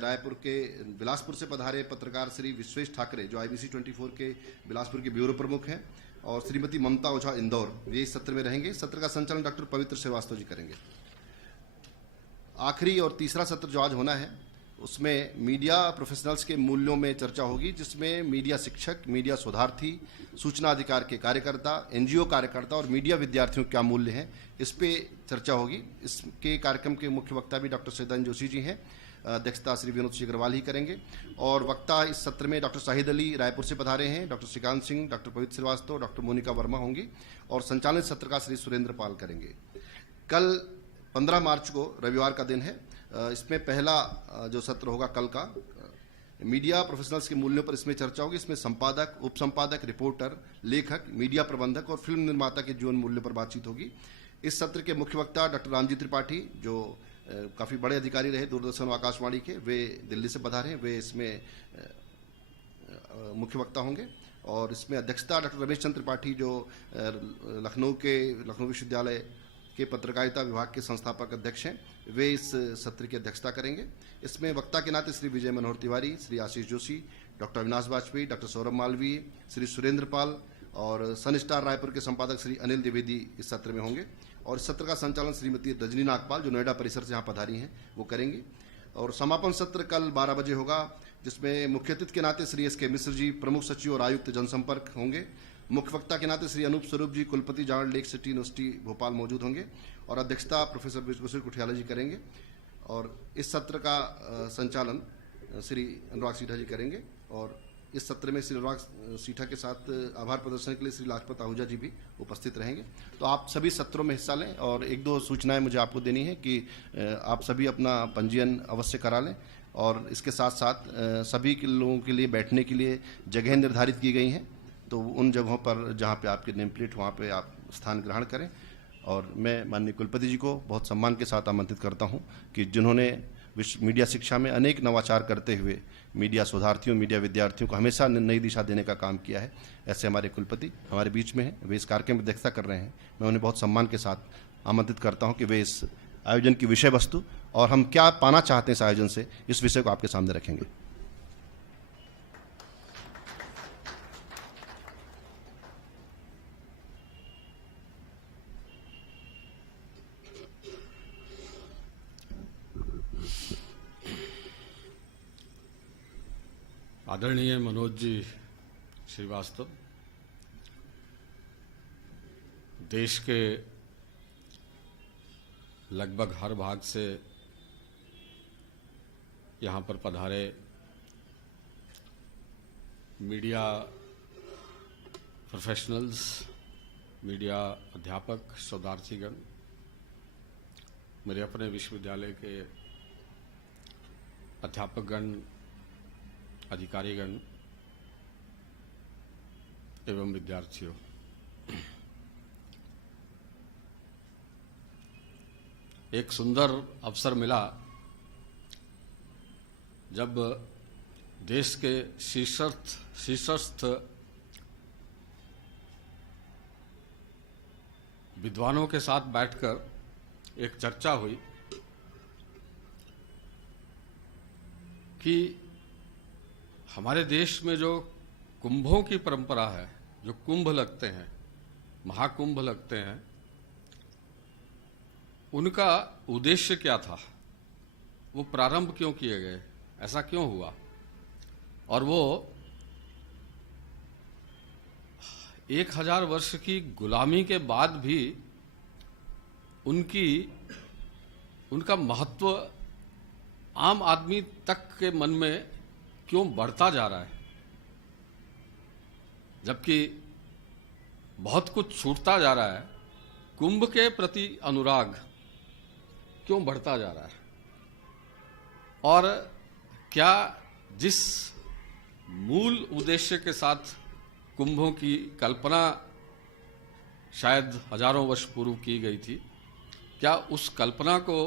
Raipur के बिलासपुर से पधारे पत्रकार श्री विश्वेश ठाकरे, जो IBC 24 के बिलासपुर के ब्यूरो प्रमुख हैं, और श्रीमती ममता ओझा इंदौर, ये इस सत्र में रहेंगे। सत्र का संचालन डॉक्टर पवित्र श्रीवास्तव जी करेंगे। आखिरी और तीसरा सत्र जो आज होना है उसमें मीडिया प्रोफेशनल्स के मूल्यों में चर्चा होगी, जिसमें मीडिया शिक्षक, मीडिया शोधार्थी, सूचना अधिकार के कार्यकर्ता, NGO कार्यकर्ता और मीडिया विद्यार्थियों के क्या मूल्य हैं, इस पे चर्चा होगी। इसके कार्यक्रम के मुख्य वक्ता भी डॉक्टर सच्चिदानंद जोशी जी हैं, अध्यक्षता श्री विनोद सिंह अग्रवाल ही करेंगे। और वक्ता इस सत्र में डॉक्टर शाहिद अली रायपुर से पधारे हैं, डॉक्टर श्रीकांत सिंह, डॉक्टर पवित्र श्रीवास्तव, डॉक्टर मोनिका वर्मा होंगी और संचालन सत्र का श्री सुरेंद्र पाल करेंगे। कल 15 मार्च को रविवार का दिन है, इसमें पहला जो सत्र होगा कल का, मीडिया प्रोफेशनल्स के मूल्यों पर इसमें चर्चा होगी। इसमें संपादक, उप संपादक, रिपोर्टर, लेखक, मीडिया प्रबंधक और फिल्म निर्माता के जीवन मूल्य पर बातचीत होगी। इस सत्र के मुख्य वक्ता डॉक्टर रामजी त्रिपाठी, जो काफ़ी बड़े अधिकारी रहे दूरदर्शन और आकाशवाणी के, वे दिल्ली से पधारे हैं, वे इसमें मुख्य वक्ता होंगे। और इसमें अध्यक्षता डॉक्टर रमेश चंद्र त्रिपाठी, जो लखनऊ विश्वविद्यालय के पत्रकारिता विभाग के संस्थापक अध्यक्ष हैं, वे इस सत्र की अध्यक्षता करेंगे। इसमें वक्ता के नाते श्री विजय मनोहर तिवारी, श्री आशीष जोशी, डॉक्टर अविनाश वाजपेयी, डॉक्टर सौरभ मालवीय, श्री सुरेंद्र पाल और सन स्टार रायपुर के संपादक श्री अनिल द्विवेदी इस सत्र में होंगे। और इस सत्र का संचालन श्रीमती रजनी नागपाल, जो नोएडा परिसर से यहाँ पधारी हैं, वो करेंगी। और समापन सत्र कल 12 बजे होगा। जिसमें मुख्य अतिथि के नाते श्री SK मिश्र जी, प्रमुख सचिव और आयुक्त जनसंपर्क होंगे। मुख्य वक्ता के नाते श्री अनूप स्वरूप जी, कुलपति Jawahar lake city university Bhopal मौजूद होंगे और अध्यक्षता प्रोफेसर विश्वेश्वर कुठियाला जी करेंगे। और इस सत्र का संचालन श्री अनुराग सीठा जी करेंगे। और इस सत्र में श्री अनुराग सीठा के साथ आभार प्रदर्शन के लिए श्री लाजपत आहूजा जी भी उपस्थित रहेंगे। तो आप सभी सत्रों में हिस्सा लें। और एक दो सूचनाएं मुझे आपको देनी है कि आप सभी अपना पंजीयन अवश्य करा लें। और इसके साथ साथ सभी के लोगों के लिए बैठने के लिए जगह निर्धारित की गई हैं, तो उन जगहों पर जहां पे आपके नेम प्लेट वहाँ पे आप स्थान ग्रहण करें। और मैं माननीय कुलपति जी को बहुत सम्मान के साथ आमंत्रित करता हूं कि जिन्होंने मीडिया शिक्षा में अनेक नवाचार करते हुए मीडिया शोधार्थियों, मीडिया विद्यार्थियों को हमेशा नई दिशा देने का काम किया है, ऐसे हमारे कुलपति हमारे बीच में हैं। वे इस कार्यक्रम में अध्यक्षता कर रहे हैं। मैं उन्हें बहुत सम्मान के साथ आमंत्रित करता हूं कि वे इस आयोजन की विषय वस्तु और हम क्या पाना चाहते हैं इस आयोजन से, इस विषय को आपके सामने रखेंगे। आदरणीय मनोज जी श्रीवास्तव, देश के लगभग हर भाग से यहाँ पर पधारे मीडिया प्रोफेशनल्स, मीडिया अध्यापक, शोधार्थीगण, मेरे अपने विश्वविद्यालय के अध्यापकगण, अधिकारीगण एवं विद्यार्थियों, एक सुंदर अवसर मिला जब देश के शीर्षस्थ विद्वानों के साथ बैठकर एक चर्चा हुई कि हमारे देश में जो कुंभों की परंपरा है, जो कुंभ लगते हैं, महाकुंभ लगते हैं, उनका उद्देश्य क्या था, वो प्रारंभ क्यों किए गए, ऐसा क्यों हुआ, और वो 1000 वर्ष की गुलामी के बाद भी उनका महत्व आम आदमी तक के मन में क्यों बढ़ता जा रहा है, जबकि बहुत कुछ छूटता जा रहा है। कुंभ के प्रति अनुराग क्यों बढ़ता जा रहा है, और क्या जिस मूल उद्देश्य के साथ कुंभों की कल्पना शायद हजारों वर्ष पूर्व की गई थी, क्या उस कल्पना को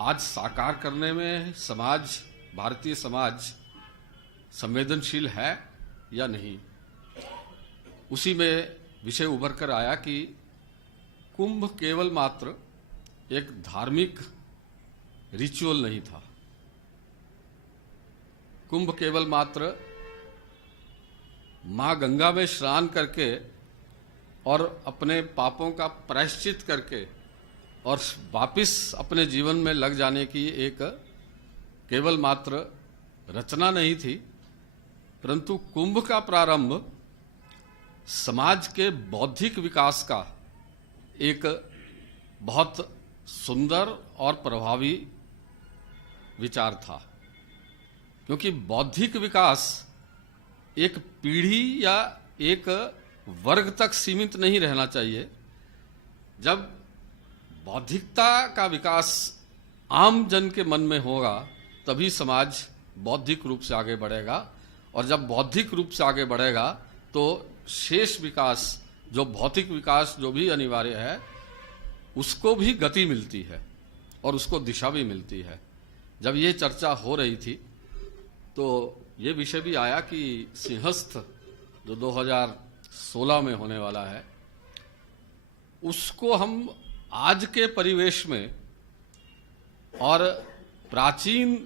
आज साकार करने में भारतीय समाज संवेदनशील है या नहीं। उसी में विषय उभर कर आया कि कुंभ केवल मात्र एक धार्मिक रिचुअल नहीं था, कुंभ केवल मात्र मां गंगा में स्नान करके और अपने पापों का प्रायश्चित करके और वापिस अपने जीवन में लग जाने की एक केवल मात्र रचना नहीं थी, परंतु कुंभ का प्रारंभ समाज के बौद्धिक विकास का एक बहुत सुंदर और प्रभावी विचार था। क्योंकि बौद्धिक विकास एक पीढ़ी या एक वर्ग तक सीमित नहीं रहना चाहिए। जब बौद्धिकता का विकास आम जन के मन में होगा तभी समाज बौद्धिक रूप से आगे बढ़ेगा, और जब बौद्धिक रूप से आगे बढ़ेगा तो शेष विकास, जो भौतिक विकास जो भी अनिवार्य है, उसको भी गति मिलती है और उसको दिशा भी मिलती है। जब ये चर्चा हो रही थी तो ये विषय भी आया कि सिंहस्थ जो 2016 में होने वाला है, उसको हम आज के परिवेश में और प्राचीन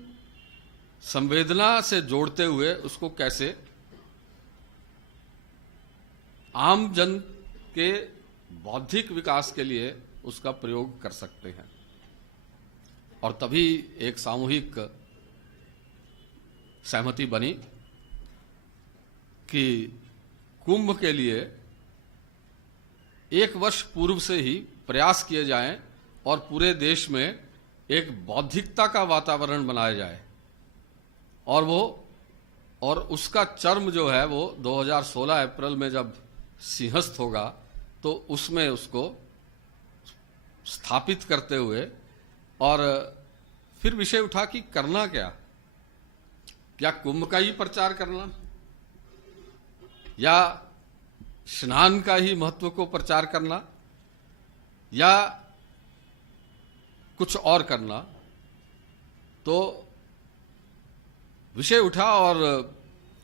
संवेदना से जोड़ते हुए उसको कैसे आम जन के बौद्धिक विकास के लिए उसका प्रयोग कर सकते हैं। और तभी एक सामूहिक सहमति बनी कि कुंभ के लिए 1 वर्ष पूर्व से ही प्रयास किए जाएं और पूरे देश में एक बौद्धिकता का वातावरण बनाया जाए और उसका चर्म जो है वो 2016 अप्रैल में जब सिंहस्थ होगा तो उसमें उसको स्थापित करते हुए और फिर विषय उठा कि करना क्या कुंभ का ही प्रचार करना या स्नान का ही महत्व को प्रचार करना या कुछ और करना। तो विषय उठा और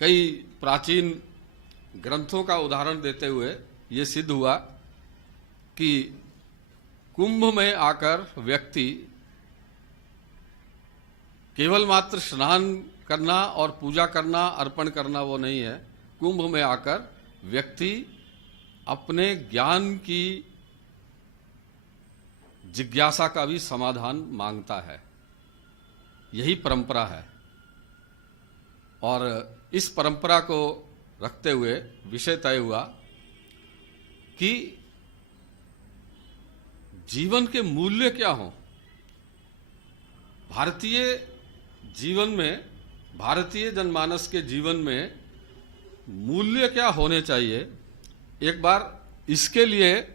कई प्राचीन ग्रंथों का उदाहरण देते हुए ये सिद्ध हुआ कि कुंभ में आकर व्यक्ति केवल मात्र स्नान करना और पूजा करना, अर्पण करना वो नहीं है। कुंभ में आकर व्यक्ति अपने ज्ञान की जिज्ञासा का भी समाधान मांगता है। यही परंपरा है और इस परंपरा को रखते हुए विषय तय हुआ कि जीवन के मूल्य क्या हों। भारतीय जीवन में, भारतीय जनमानस के जीवन में मूल्य क्या होने चाहिए, एक बार इसके लिए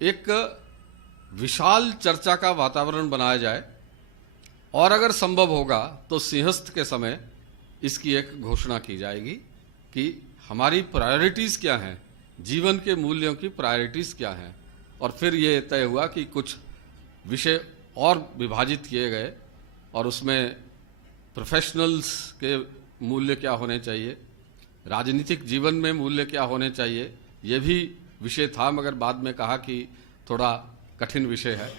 एक विशाल चर्चा का वातावरण बनाया जाए और अगर संभव होगा तो सिंहस्थ के समय इसकी एक घोषणा की जाएगी कि हमारी प्रायोरिटीज क्या हैं, जीवन के मूल्यों की प्रायोरिटीज क्या हैं। और फिर ये तय हुआ कि कुछ विषय और विभाजित किए गए और उसमें प्रोफेशनल्स के मूल्य क्या होने चाहिए, राजनीतिक जीवन में मूल्य क्या होने चाहिए, ये भी विषय था। मगर बाद में कहा कि थोड़ा कठिन विषय है,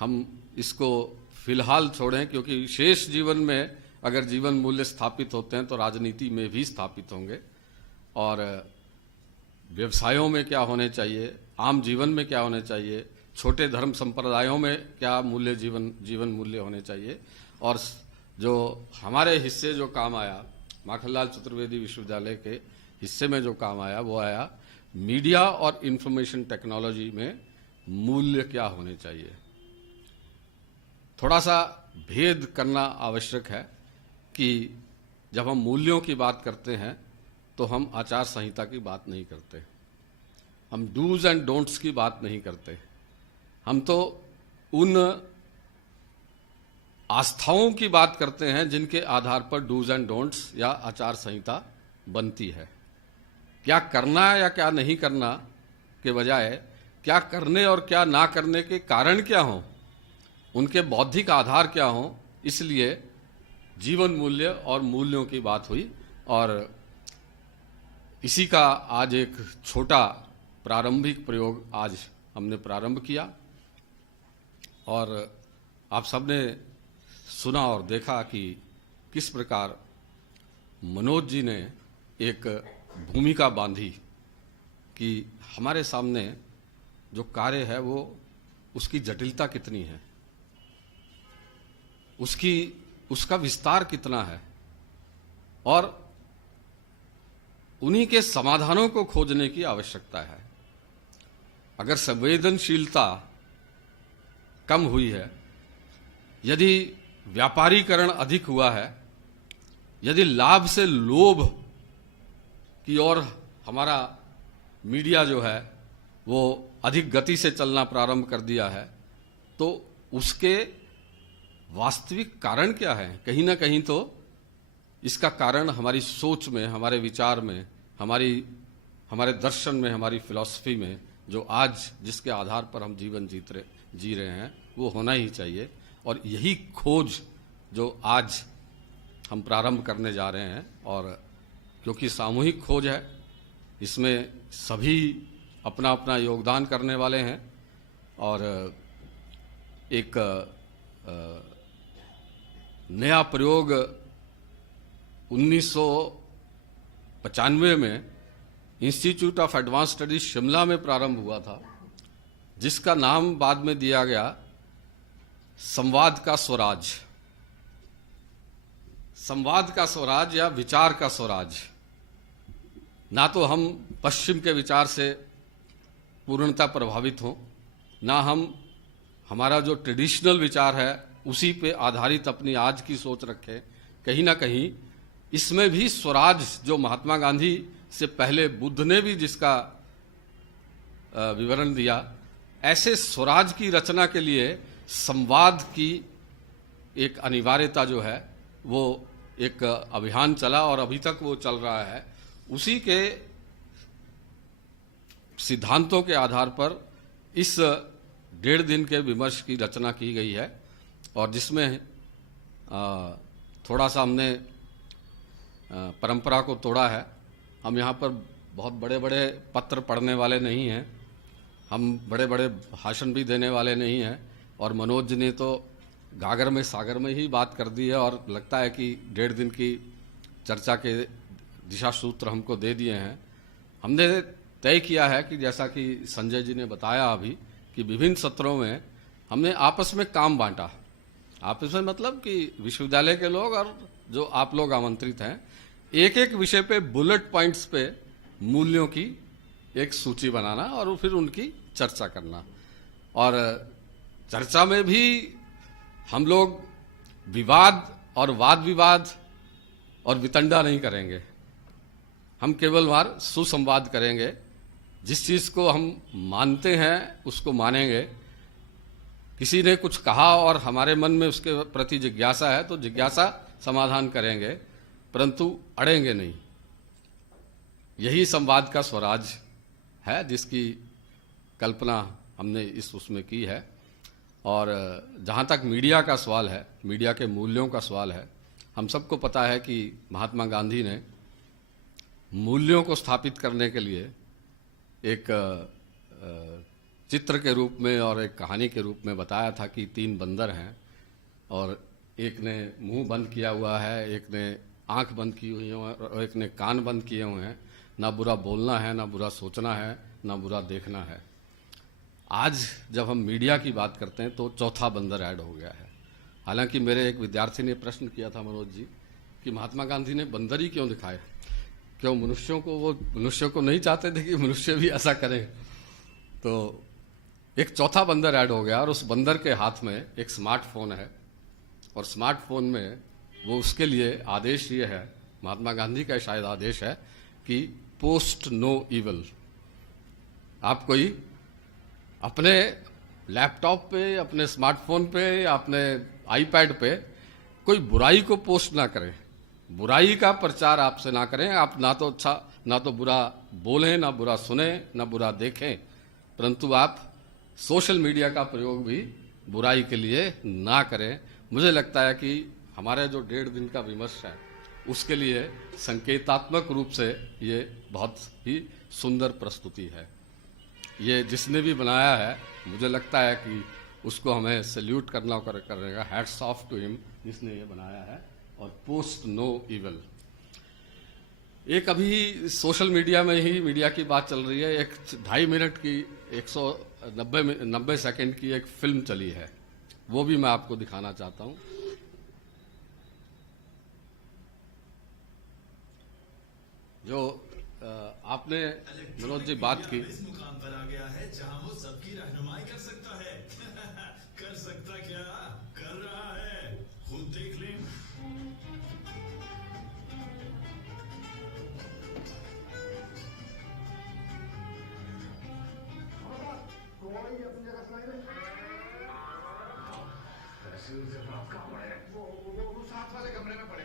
हम इसको फिलहाल छोड़ें, क्योंकि शेष जीवन में अगर जीवन मूल्य स्थापित होते हैं तो राजनीति में भी स्थापित होंगे और व्यवसायों में क्या होने चाहिए, आम जीवन में क्या होने चाहिए, छोटे धर्म संप्रदायों में क्या मूल्य जीवन मूल्य होने चाहिए। और जो हमारे हिस्से जो काम आया, माखनलाल चतुर्वेदी विश्वविद्यालय के हिस्से में जो काम आया वो आया मीडिया और इंफॉर्मेशन टेक्नोलॉजी में मूल्य क्या होने चाहिए। थोड़ा सा भेद करना आवश्यक है कि जब हम मूल्यों की बात करते हैं तो हम आचार संहिता की बात नहीं करते, हम डूज एंड डोंट्स की बात नहीं करते, हम तो उन आस्थाओं की बात करते हैं जिनके आधार पर डूज एंड डोंट्स या आचार संहिता बनती है। क्या करना या क्या नहीं करना के बजाय क्या करने और क्या ना करने के कारण क्या हों, उनके बौद्धिक आधार क्या हों, इसलिए जीवन मूल्य और मूल्यों की बात हुई। और इसी का आज एक छोटा प्रारंभिक प्रयोग आज हमने प्रारंभ किया और आप सबने सुना और देखा कि किस प्रकार मनोज जी ने एक भूमिका बांधी कि हमारे सामने जो कार्य है वो उसकी जटिलता कितनी है, उसका विस्तार कितना है और उन्हीं के समाधानों को खोजने की आवश्यकता है। अगर संवेदनशीलता कम हुई है, यदि व्यापारीकरण अधिक हुआ है, यदि लाभ से लोभ की ओर हमारा मीडिया जो है वो अधिक गति से चलना प्रारंभ कर दिया है, तो उसके वास्तविक कारण क्या है? कहीं ना कहीं तो इसका कारण हमारी सोच में, हमारे विचार में, हमारे दर्शन में, हमारी फिलॉसफी में, जो आज जिसके आधार पर हम जीवन जी रहे हैं वो होना ही चाहिए। और यही खोज जो आज हम प्रारंभ करने जा रहे हैं, और क्योंकि सामूहिक खोज है, इसमें सभी अपना अपना योगदान करने वाले हैं और एक नया प्रयोग 1995 में institute of advance studies Shimla में प्रारंभ हुआ था, जिसका नाम बाद में दिया गया संवाद का स्वराज। संवाद का स्वराज या विचार का स्वराज। ना तो हम पश्चिम के विचार से पूर्णतः प्रभावित हों, ना हमारा जो ट्रेडिशनल विचार है उसी पे आधारित अपनी आज की सोच रखें। कहीं ना कहीं इसमें भी स्वराज, जो महात्मा गांधी से पहले बुद्ध ने भी जिसका विवरण दिया, ऐसे स्वराज की रचना के लिए संवाद की एक अनिवार्यता जो है वो एक अभियान चला और अभी तक वो चल रहा है। उसी के सिद्धांतों के आधार पर इस 1.5 दिन के विमर्श की रचना की गई है और जिसमें थोड़ा सा हमने परंपरा को तोड़ा है। हम यहाँ पर बहुत बड़े बड़े पत्र पढ़ने वाले नहीं हैं, हम बड़े बड़े भाषण भी देने वाले नहीं हैं और मनोज जी ने तो गागर में सागर में ही बात कर दी है और लगता है कि 1.5 दिन की चर्चा के दिशा सूत्र हमको दे दिए हैं। हमने तय किया है कि जैसा कि संजय जी ने बताया अभी कि विभिन्न सत्रों में हमने आपस में काम बांटा। आपस में मतलब कि विश्वविद्यालय के लोग और जो आप लोग आमंत्रित हैं, एक एक विषय पे बुलेट पॉइंट्स पे मूल्यों की एक सूची बनाना और फिर उनकी चर्चा करना। और चर्चा में भी हम लोग विवाद और वाद विवाद और वितंडा नहीं करेंगे, हम केवल बार सुसंवाद करेंगे। जिस चीज को हम मानते हैं उसको मानेंगे। किसी ने कुछ कहा और हमारे मन में उसके प्रति जिज्ञासा है तो जिज्ञासा समाधान करेंगे, परंतु अड़ेंगे नहीं। यही संवाद का स्वराज है जिसकी कल्पना हमने इस उसमें की है। और जहाँ तक मीडिया का सवाल है, मीडिया के मूल्यों का सवाल है, हम सबको पता है कि महात्मा गांधी ने मूल्यों को स्थापित करने के लिए एक चित्र के रूप में और एक कहानी के रूप में बताया था कि 3 बंदर हैं और एक ने मुंह बंद किया हुआ है, एक ने आंख बंद की हुई है और एक ने कान बंद किए हुए हैं। ना बुरा बोलना है, ना बुरा सोचना है, ना बुरा देखना है। आज जब हम मीडिया की बात करते हैं तो चौथा बंदर ऐड हो गया है। हालांकि मेरे एक विद्यार्थी ने प्रश्न किया था मनोज जी कि महात्मा गांधी ने बंदर ही क्यों दिखाए, क्यों वो मनुष्यों को नहीं चाहते थे कि मनुष्य भी ऐसा करें। तो एक चौथा बंदर ऐड हो गया और उस बंदर के हाथ में एक स्मार्टफोन है और स्मार्टफोन में वो उसके लिए आदेश ये है, महात्मा गांधी का शायद आदेश है कि पोस्ट नो इवल। आप कोई अपने लैपटॉप पे, अपने स्मार्टफोन पे या अपने आईपैड पे कोई बुराई को पोस्ट ना करें, बुराई का प्रचार आपसे ना करें। आप ना तो अच्छा ना तो बुरा बोलें, ना बुरा सुने, ना बुरा देखें, परंतु आप सोशल मीडिया का प्रयोग भी बुराई के लिए ना करें। मुझे लगता है कि हमारे जो 1.5 दिन का विमर्श है उसके लिए संकेतात्मक रूप से ये बहुत ही सुंदर प्रस्तुति है। ये जिसने भी बनाया है मुझे लगता है कि उसको हमें सैल्यूट करना करेगा, हैट्स ऑफ टू हिम जिसने ये बनाया है। और पोस्ट नो इवल, एक अभी सोशल मीडिया में ही मीडिया की बात चल रही है। एक 2.5 मिनट की 190 सेकंड की एक फिल्म चली है, वो भी मैं आपको दिखाना चाहता हूं। जो आपने मनोज जी बात की, इस मुकाम पर आ गया है जहां वो सबकी रहनुमाई कर सकता है। कर सकता क्या, कर रहा है, खुद देख लें। वो साथ वाले कमरे में पड़े।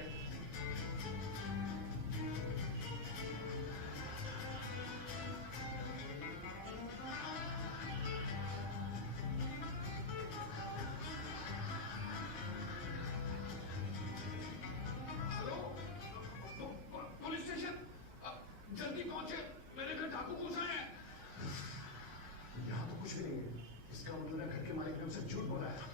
पुलिस स्टेशन, जल्दी पहुंचे, मेरे घर डाकू घुस आए हैं। यहाँ तो कुछ भी नहीं है, इसका मतलब है घर के मालिक ने हमसे झूठ बोला है।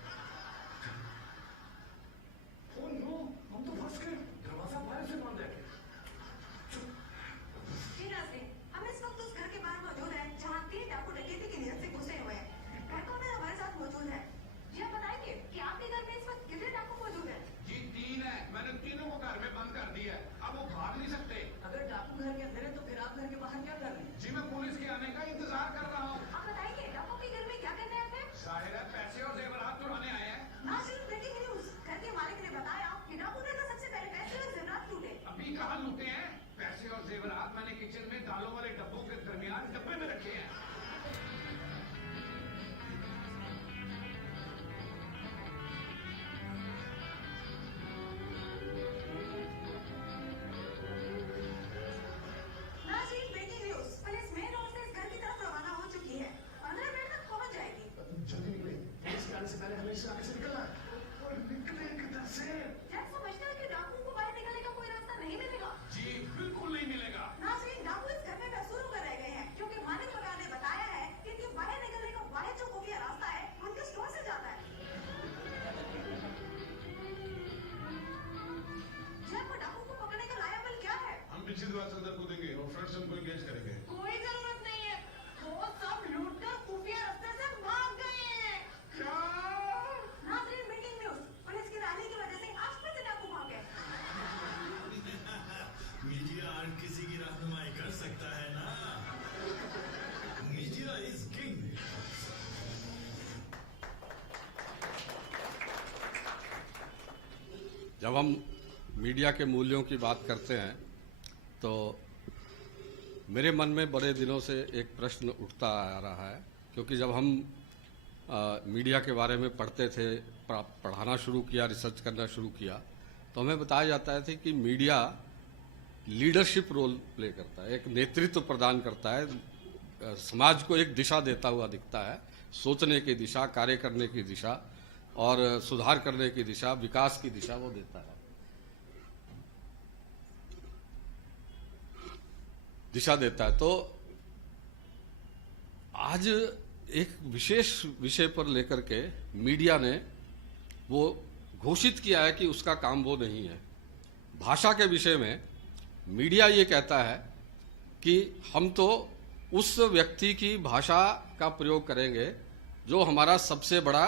कहाँ लूटे हैं? पैसे और जेवरात मैंने किचन में दालों वाले डब्बों के दरमियान डब्बे में रखे हैं। नाज़रीन, breaking news, police main road से इस घर की तरफ रवाना हो चुकी है। 15 मिनट तक पहुंच जाएगी। जल्दी निकले, पुलिस के आने से पहले हमें इस इलाके से निकलना है। और निकले किधर से? क्या समझते हैं कि डाकुओं को बाहर निकलने का कोई रास्ता नहीं मिलेगा? जी बिल्कुल नहीं मिलेगा। नाज़रीन, डाकू इस घर में बेसुरो कर रह गए हैं क्योंकि मालिक मकान ने बताया है कि इनके बाहर निकलने का वाहिद जो खुफिया रास्ता है उनके स्टोर से जाता है। जब वो डाकू को पकड़ने का लाया बल क्या है? हम पीछे दीवार से अंदर कूदेंगे और फ्रंट से उनको एंगेज करेंगे। कोई जरूरत नहीं है, वो सब लूटकर खुफिया रास्ते से भाग गए हैं। क्या? नाज़रीन, ब्रेकिंग न्यूज, पुलिस की रैली की वजह से आज फिर से डाकू भाग गए। मीडिया हर किसी की रहनुमाई कर सकता है ना। Media is king. जब हम मीडिया के मूल्यों की बात करते हैं तो मेरे मन में बड़े दिनों से एक प्रश्न उठता आ रहा है, क्योंकि जब हम मीडिया के बारे में पढ़ते थे, पढ़ाना शुरू किया, रिसर्च करना शुरू किया, तो हमें बताया जाता है कि मीडिया लीडरशिप रोल प्ले करता है, एक नेतृत्व प्रदान करता है, समाज को एक दिशा देता हुआ दिखता है, सोचने की दिशा, कार्य करने की दिशा और सुधार करने की दिशा, विकास की दिशा वो देता है, दिशा देता है। तो आज एक विशेष विषय पर लेकर के मीडिया ने वो घोषित किया है कि उसका काम वो नहीं है। भाषा के विषय में मीडिया ये कहता है कि हम तो उस व्यक्ति की भाषा का प्रयोग करेंगे जो हमारा सबसे बड़ा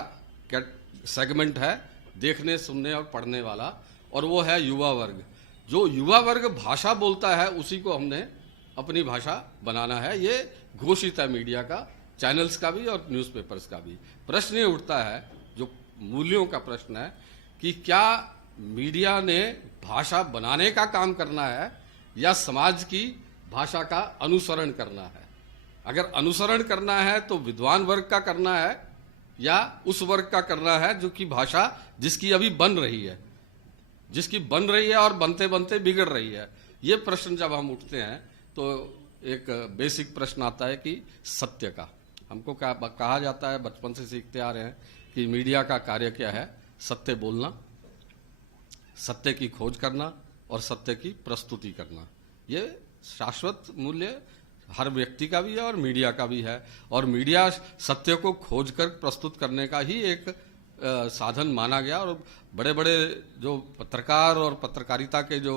सेगमेंट है, देखने, सुनने और पढ़ने वाला, और वो है युवा वर्ग। जो युवा वर्ग भाषा बोलता है उसी को हमने अपनी भाषा बनाना है। ये घोषित है मीडिया का, चैनल्स का भी और न्यूज़पेपर्स का भी। प्रश्न ये उठता है, जो मूल्यों का प्रश्न है, कि क्या मीडिया ने भाषा बनाने का काम करना है या समाज की भाषा का अनुसरण करना है? अगर अनुसरण करना है तो विद्वान वर्ग का करना है या उस वर्ग का करना है जो कि भाषा जिसकी अभी बन रही है, जिसकी बन रही है और बनते बनते बिगड़ रही है? ये प्रश्न जब हम उठते हैं तो एक बेसिक प्रश्न आता है कि सत्य का। हमको कहा जाता है, बचपन से सीखते आ रहे हैं कि मीडिया का कार्य क्या है? सत्य बोलना, सत्य की खोज करना और सत्य की प्रस्तुति करना। ये शाश्वत मूल्य हर व्यक्ति का भी है और मीडिया का भी है, और मीडिया सत्य को खोज कर प्रस्तुत करने का ही एक साधन माना गया। और बड़े बड़े जो पत्रकार और पत्रकारिता के जो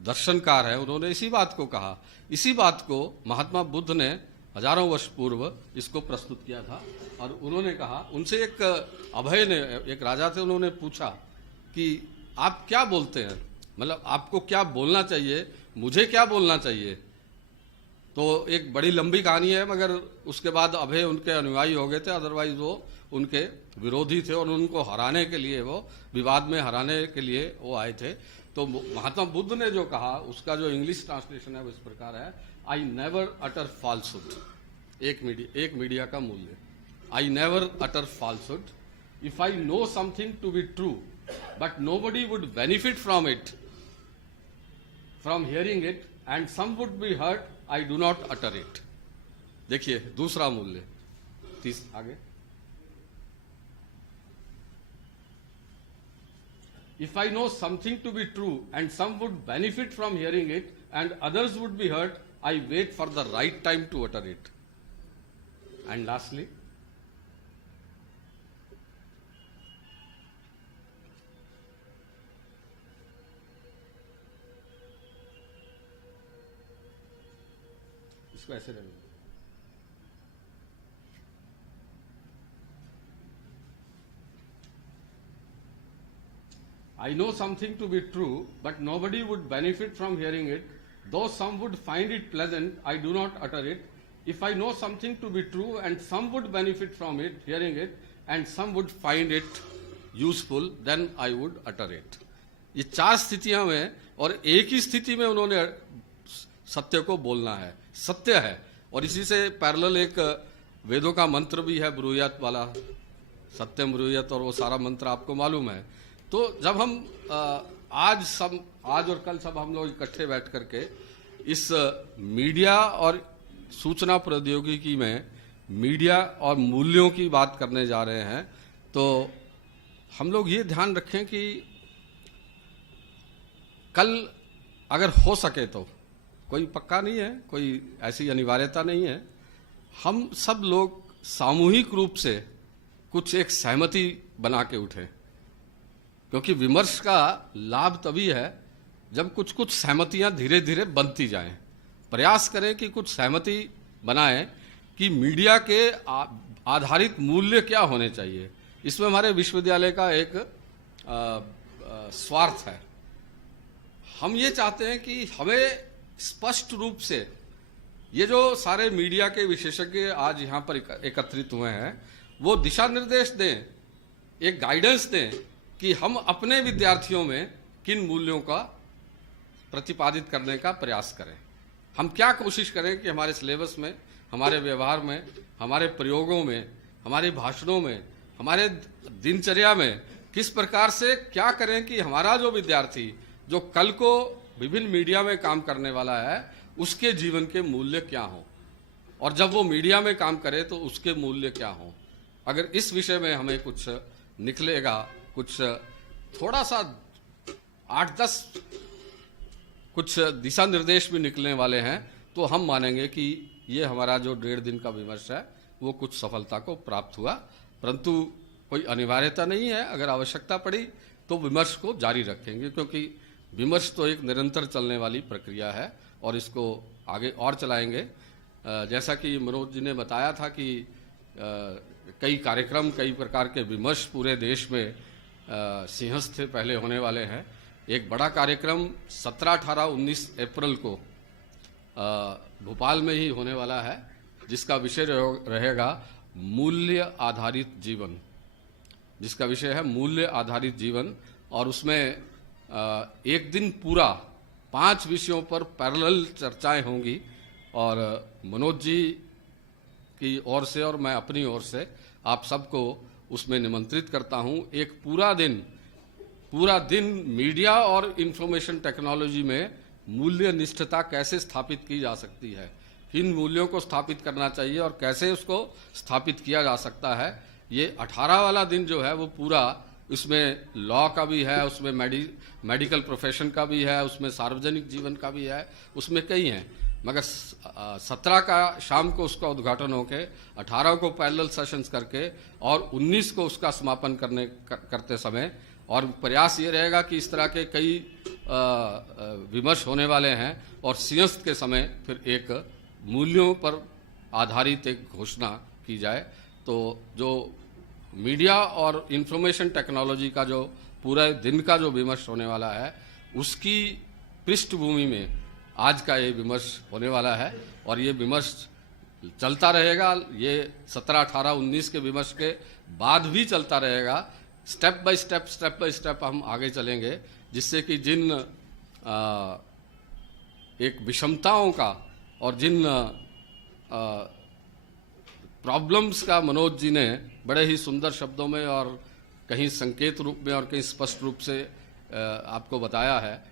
दर्शनकार हैं उन्होंने इसी बात को कहा। इसी बात को महात्मा बुद्ध ने हजारों वर्ष पूर्व इसको प्रस्तुत किया था, और उन्होंने कहा, उनसे एक अभय ने, एक राजा थे, उन्होंने पूछा कि आप क्या बोलते हैं, मतलब आपको क्या बोलना चाहिए, मुझे क्या बोलना चाहिए? तो एक बड़ी लंबी कहानी है, मगर उसके बाद अभय उनके अनुयायी हो गए थे, अदरवाइज वो उनके विरोधी थे और उनको हराने के लिए, वो विवाद में हराने के लिए वो आए थे। तो महात्मा बुद्ध ने जो कहा, उसका जो इंग्लिश ट्रांसलेशन है वो इस प्रकार है, आई नेवर अटर फॉल्सहुड। एक मीडिया का मूल्य, I never utter falsehood. If I know something to be true but nobody would benefit from it, from hearing it, and some would be hurt, I do not utter it. देखिए दूसरा मूल्य, आगे, if I know something to be true and some would benefit from hearing it and others would be hurt, I wait for the right time to utter it. And lastly, इसको ऐसे रहेगा, I know something to be true, but nobody would benefit from hearing it. Though some would find it pleasant, I do not utter it. If I know something to be true and some would benefit from it, hearing it, and some would find it useful, then I would utter it. ये 4 स्थितियां में, और एक ही स्थिति में उन्होंने सत्य को बोलना है, सत्य है। और इसी से पैरेलल एक वेदों का मंत्र भी है ब्रूयात वाला, सत्यम ब्रूयात, और वो सारा मंत्र आपको मालूम है। तो जब हम आज और कल सब हम लोग इकट्ठे बैठ करके इस मीडिया और सूचना प्रौद्योगिकी में मीडिया और मूल्यों की बात करने जा रहे हैं, तो हम लोग ये ध्यान रखें कि कल अगर हो सके तो, कोई पक्का नहीं है, कोई ऐसी अनिवार्यता नहीं है, हम सब लोग सामूहिक रूप से कुछ एक सहमति बना के उठें, क्योंकि विमर्श का लाभ तभी है जब कुछ कुछ सहमतियां धीरे धीरे बनती जाएं। प्रयास करें कि कुछ सहमति बनाएं कि मीडिया के आधारित मूल्य क्या होने चाहिए। इसमें हमारे विश्वविद्यालय का एक स्वार्थ है। हम ये चाहते हैं कि हमें स्पष्ट रूप से ये जो सारे मीडिया के विशेषज्ञ आज यहाँ पर एकत्रित हुए हैं, वो दिशा निर्देश दें, एक गाइडेंस दें कि हम अपने विद्यार्थियों में किन मूल्यों का प्रतिपादित करने का प्रयास करें। हम क्या कोशिश करें कि हमारे सिलेबस में, हमारे व्यवहार में, हमारे प्रयोगों में, हमारे भाषणों में, हमारे दिनचर्या में किस प्रकार से क्या करें कि हमारा जो विद्यार्थी जो कल को विभिन्न मीडिया में काम करने वाला है, उसके जीवन के मूल्य क्या हों, और जब वो मीडिया में काम करे तो उसके मूल्य क्या हों। अगर इस विषय में हमें कुछ निकलेगा, कुछ थोड़ा सा 8-10 कुछ दिशा निर्देश भी निकलने वाले हैं, तो हम मानेंगे कि ये हमारा जो 1.5 दिन का विमर्श है वो कुछ सफलता को प्राप्त हुआ। परंतु कोई अनिवार्यता नहीं है, अगर आवश्यकता पड़ी तो विमर्श को जारी रखेंगे, क्योंकि विमर्श तो एक निरंतर चलने वाली प्रक्रिया है और इसको आगे और चलाएंगे। जैसा कि मनोज जी ने बताया था कि कई कार्यक्रम, कई प्रकार के विमर्श पूरे देश में सिंहस्थ से पहले होने वाले हैं। एक बड़ा कार्यक्रम 17, 18, 19 अप्रैल को भोपाल में ही होने वाला है, जिसका विषय रहेगा मूल्य आधारित जीवन, जिसका विषय है मूल्य आधारित जीवन। और उसमें एक दिन पूरा 5 विषयों पर पैरेलल चर्चाएं होंगी, और मनोज जी की ओर से और मैं अपनी ओर से आप सबको उसमें निमंत्रित करता हूं। एक पूरा दिन मीडिया और इंफॉर्मेशन टेक्नोलॉजी में मूल्य निष्ठता कैसे स्थापित की जा सकती है, किन मूल्यों को स्थापित करना चाहिए और कैसे उसको स्थापित किया जा सकता है। ये 18 वाला दिन जो है वो पूरा, इसमें लॉ का भी है, उसमें मेडिकल प्रोफेशन का भी है, उसमें सार्वजनिक जीवन का भी है, उसमें कई हैं। मगर 17 का शाम को उसका उद्घाटन होके 18 को पैरेलल सेशंस करके और 19 को उसका समापन करते समय, और प्रयास ये रहेगा कि इस तरह के कई विमर्श होने वाले हैं, और सिंहस्थ के समय फिर एक मूल्यों पर आधारित एक घोषणा की जाए। तो जो मीडिया और इंफॉर्मेशन टेक्नोलॉजी का जो पूरे दिन का जो विमर्श होने वाला है, उसकी पृष्ठभूमि में आज का ये विमर्श होने वाला है, और ये विमर्श चलता रहेगा। ये 17, 18, 19 के विमर्श के बाद भी चलता रहेगा। स्टेप बाय स्टेप हम आगे चलेंगे, जिससे कि जिन एक विषमताओं का और जिन प्रॉब्लम्स का मनोज जी ने बड़े ही सुंदर शब्दों में और कहीं संकेत रूप में और कहीं स्पष्ट रूप से आपको बताया है,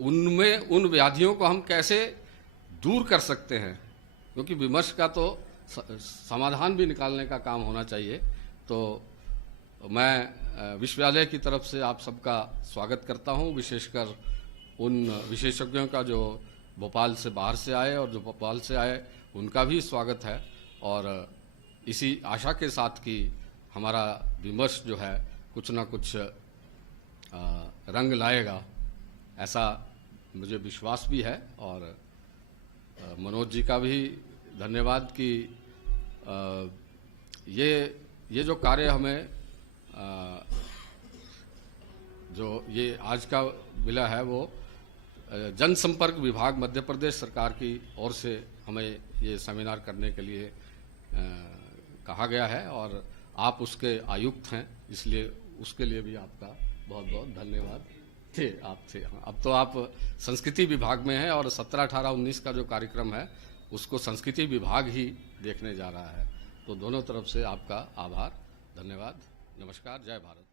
उनमें उन व्याधियों को हम कैसे दूर कर सकते हैं, क्योंकि विमर्श का तो समाधान भी निकालने का काम होना चाहिए। तो मैं विश्वविद्यालय की तरफ से आप सबका स्वागत करता हूं, विशेषकर उन विशेषज्ञों का जो भोपाल से बाहर से आए और जो भोपाल से आए उनका भी स्वागत है। और इसी आशा के साथ कि हमारा विमर्श जो है कुछ ना कुछ रंग लाएगा, ऐसा मुझे विश्वास भी है। और मनोज जी का भी धन्यवाद कि ये जो कार्य हमें जो ये आज का मिला है वो जनसंपर्क विभाग मध्य प्रदेश सरकार की ओर से हमें ये सेमिनार करने के लिए कहा गया है, और आप उसके आयुक्त हैं, इसलिए उसके लिए भी आपका बहुत बहुत धन्यवाद। थे आप थे। हाँ, अब तो आप संस्कृति विभाग में हैं और 17, 18, 19 का जो कार्यक्रम है उसको संस्कृति विभाग ही देखने जा रहा है। तो दोनों तरफ से आपका आभार, धन्यवाद, नमस्कार, जय भारत।